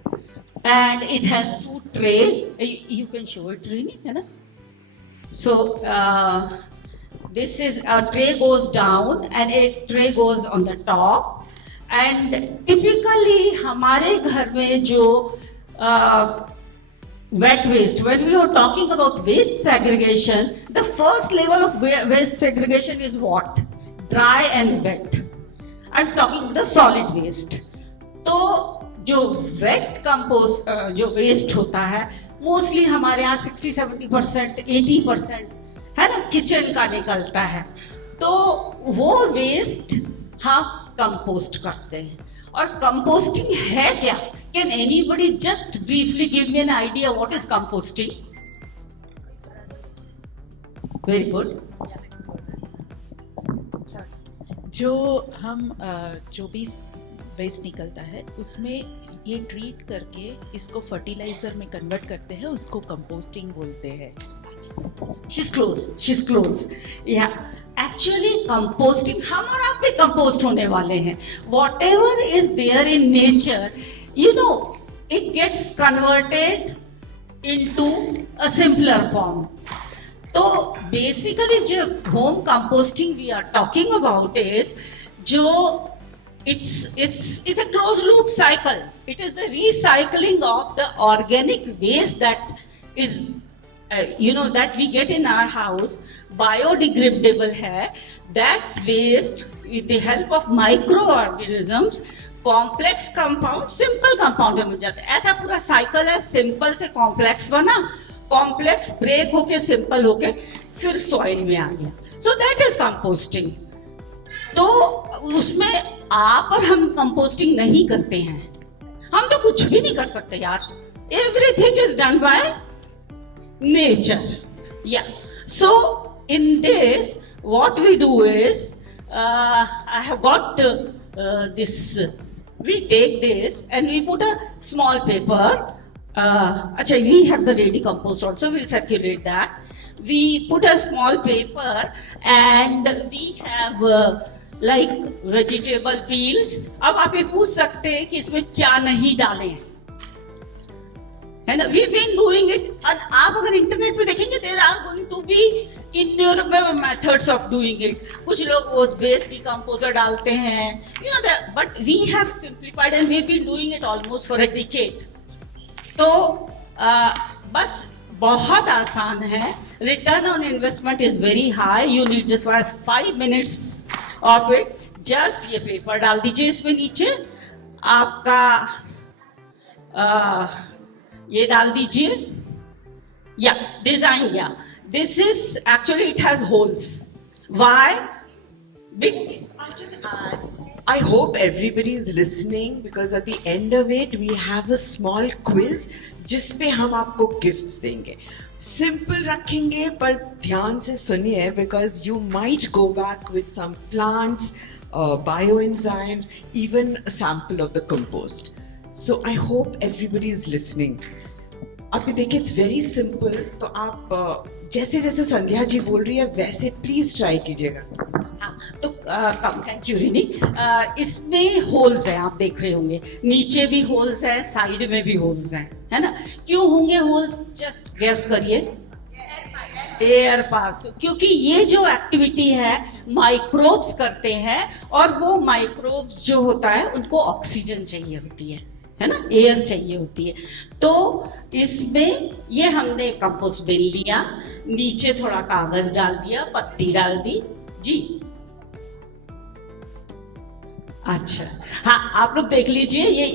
and it has 2 trays. You can show it, Rini, है ना? So this is a tray goes down and a tray goes on the top. And typically हमारे घर में जो wet waste, when we are talking about waste segregation, the first level of waste segregation is what? Dry and wet. I'm talking the solid waste. तो जो wet compost जो waste होता है, mostly हमारे यहाँ 60-70%, 80% है ना, किचन का निकलता है. तो वो waste हम कंपोस्ट करते हैं. और कंपोस्टिंग है क्या? Can anybody just briefly give me an idea what is composting? Very good. जो भी वेस्ट निकलता है उसमें ये ट्रीट करके इसको फर्टिलाइजर में कन्वर्ट करते हैं, उसको कंपोस्टिंग बोलते हैं. She's close. Yeah. Actually, composting, हम और आप भी कंपोस्ट होने वाले हैं. Whatever is there in nature, it gets converted into a simpler form. तो basically जो home composting we are talking about is it's a closed loop cycle. It is the recycling of the organic waste that is that we get in our house. Biodegradable है. That waste with the help of microorganisms, complex compound, simple compound में जाते हैं. ऐसा पूरा cycle है. Simple से complex बना, complex break होके सिंपल होके फिर सॉइल में आ गया. So that is composting. तो उसमें आप और हम कंपोस्टिंग नहीं करते हैं. हम तो कुछ भी नहीं कर सकते यार. Everything is done by nature. Yeah. So in this, what we do is, I have got this. We take this and we put a small paper. Actually, we have the ready compost also. We'll circulate that. We put a small paper and we have like vegetable peels. अब आप ये पूछ सकते हैं कि इसमें क्या नहीं डालें, है ना. We've been doing it. और आप अगर इंटरनेट पे देखेंगे, there are going to be innumerable methods of doing it. कुछ लोग वो waste decomposer डालते हैं, that. But we have simplified and we've been doing it almost for a decade. तो बस बहुत आसान है. Return on investment is very high. You need just 5 minutes of it. Just ये पेपर डाल दीजिए इसमें नीचे, आपका ये डाल दीजिए. या डिजाइन, या this is actually it has holes. Why? Big I'll just add, I hope everybody is listening because at the end of it we have a small quiz जिसपे हम आपको गिफ्ट्स देंगे. सिंपल रखेंगे पर ध्यान से सुनिए because you might go back with some plants, bioenzymes, even a sample of the compost. So I hope everybody is listening. अभी देखिए इट्स वेरी सिंपल, तो आप जैसे जैसे संध्या जी बोल रही है वैसे प्लीज ट्राई कीजिएगा. हाँ, तो थैंक यू रिनी. इसमें होल्स हैं, आप देख रहे होंगे, नीचे भी होल्स हैं, साइड में भी होल्स हैं, है ना. क्यों होंगे होल्स? जस्ट गेस करिए. एयर पास, क्योंकि ये जो एक्टिविटी है माइक्रोब्स करते हैं, और वो माइक्रोब्स जो होता है उनको ऑक्सीजन चाहिए होती है ना, एयर चाहिए होती है. तो इसमें ये हमने कंपोस्ट बिन लिया, नीचे थोड़ा कागज डाल दिया, पत्ती डाल दी जी. अच्छा, हाँ, आप लोग देख लीजिए, ये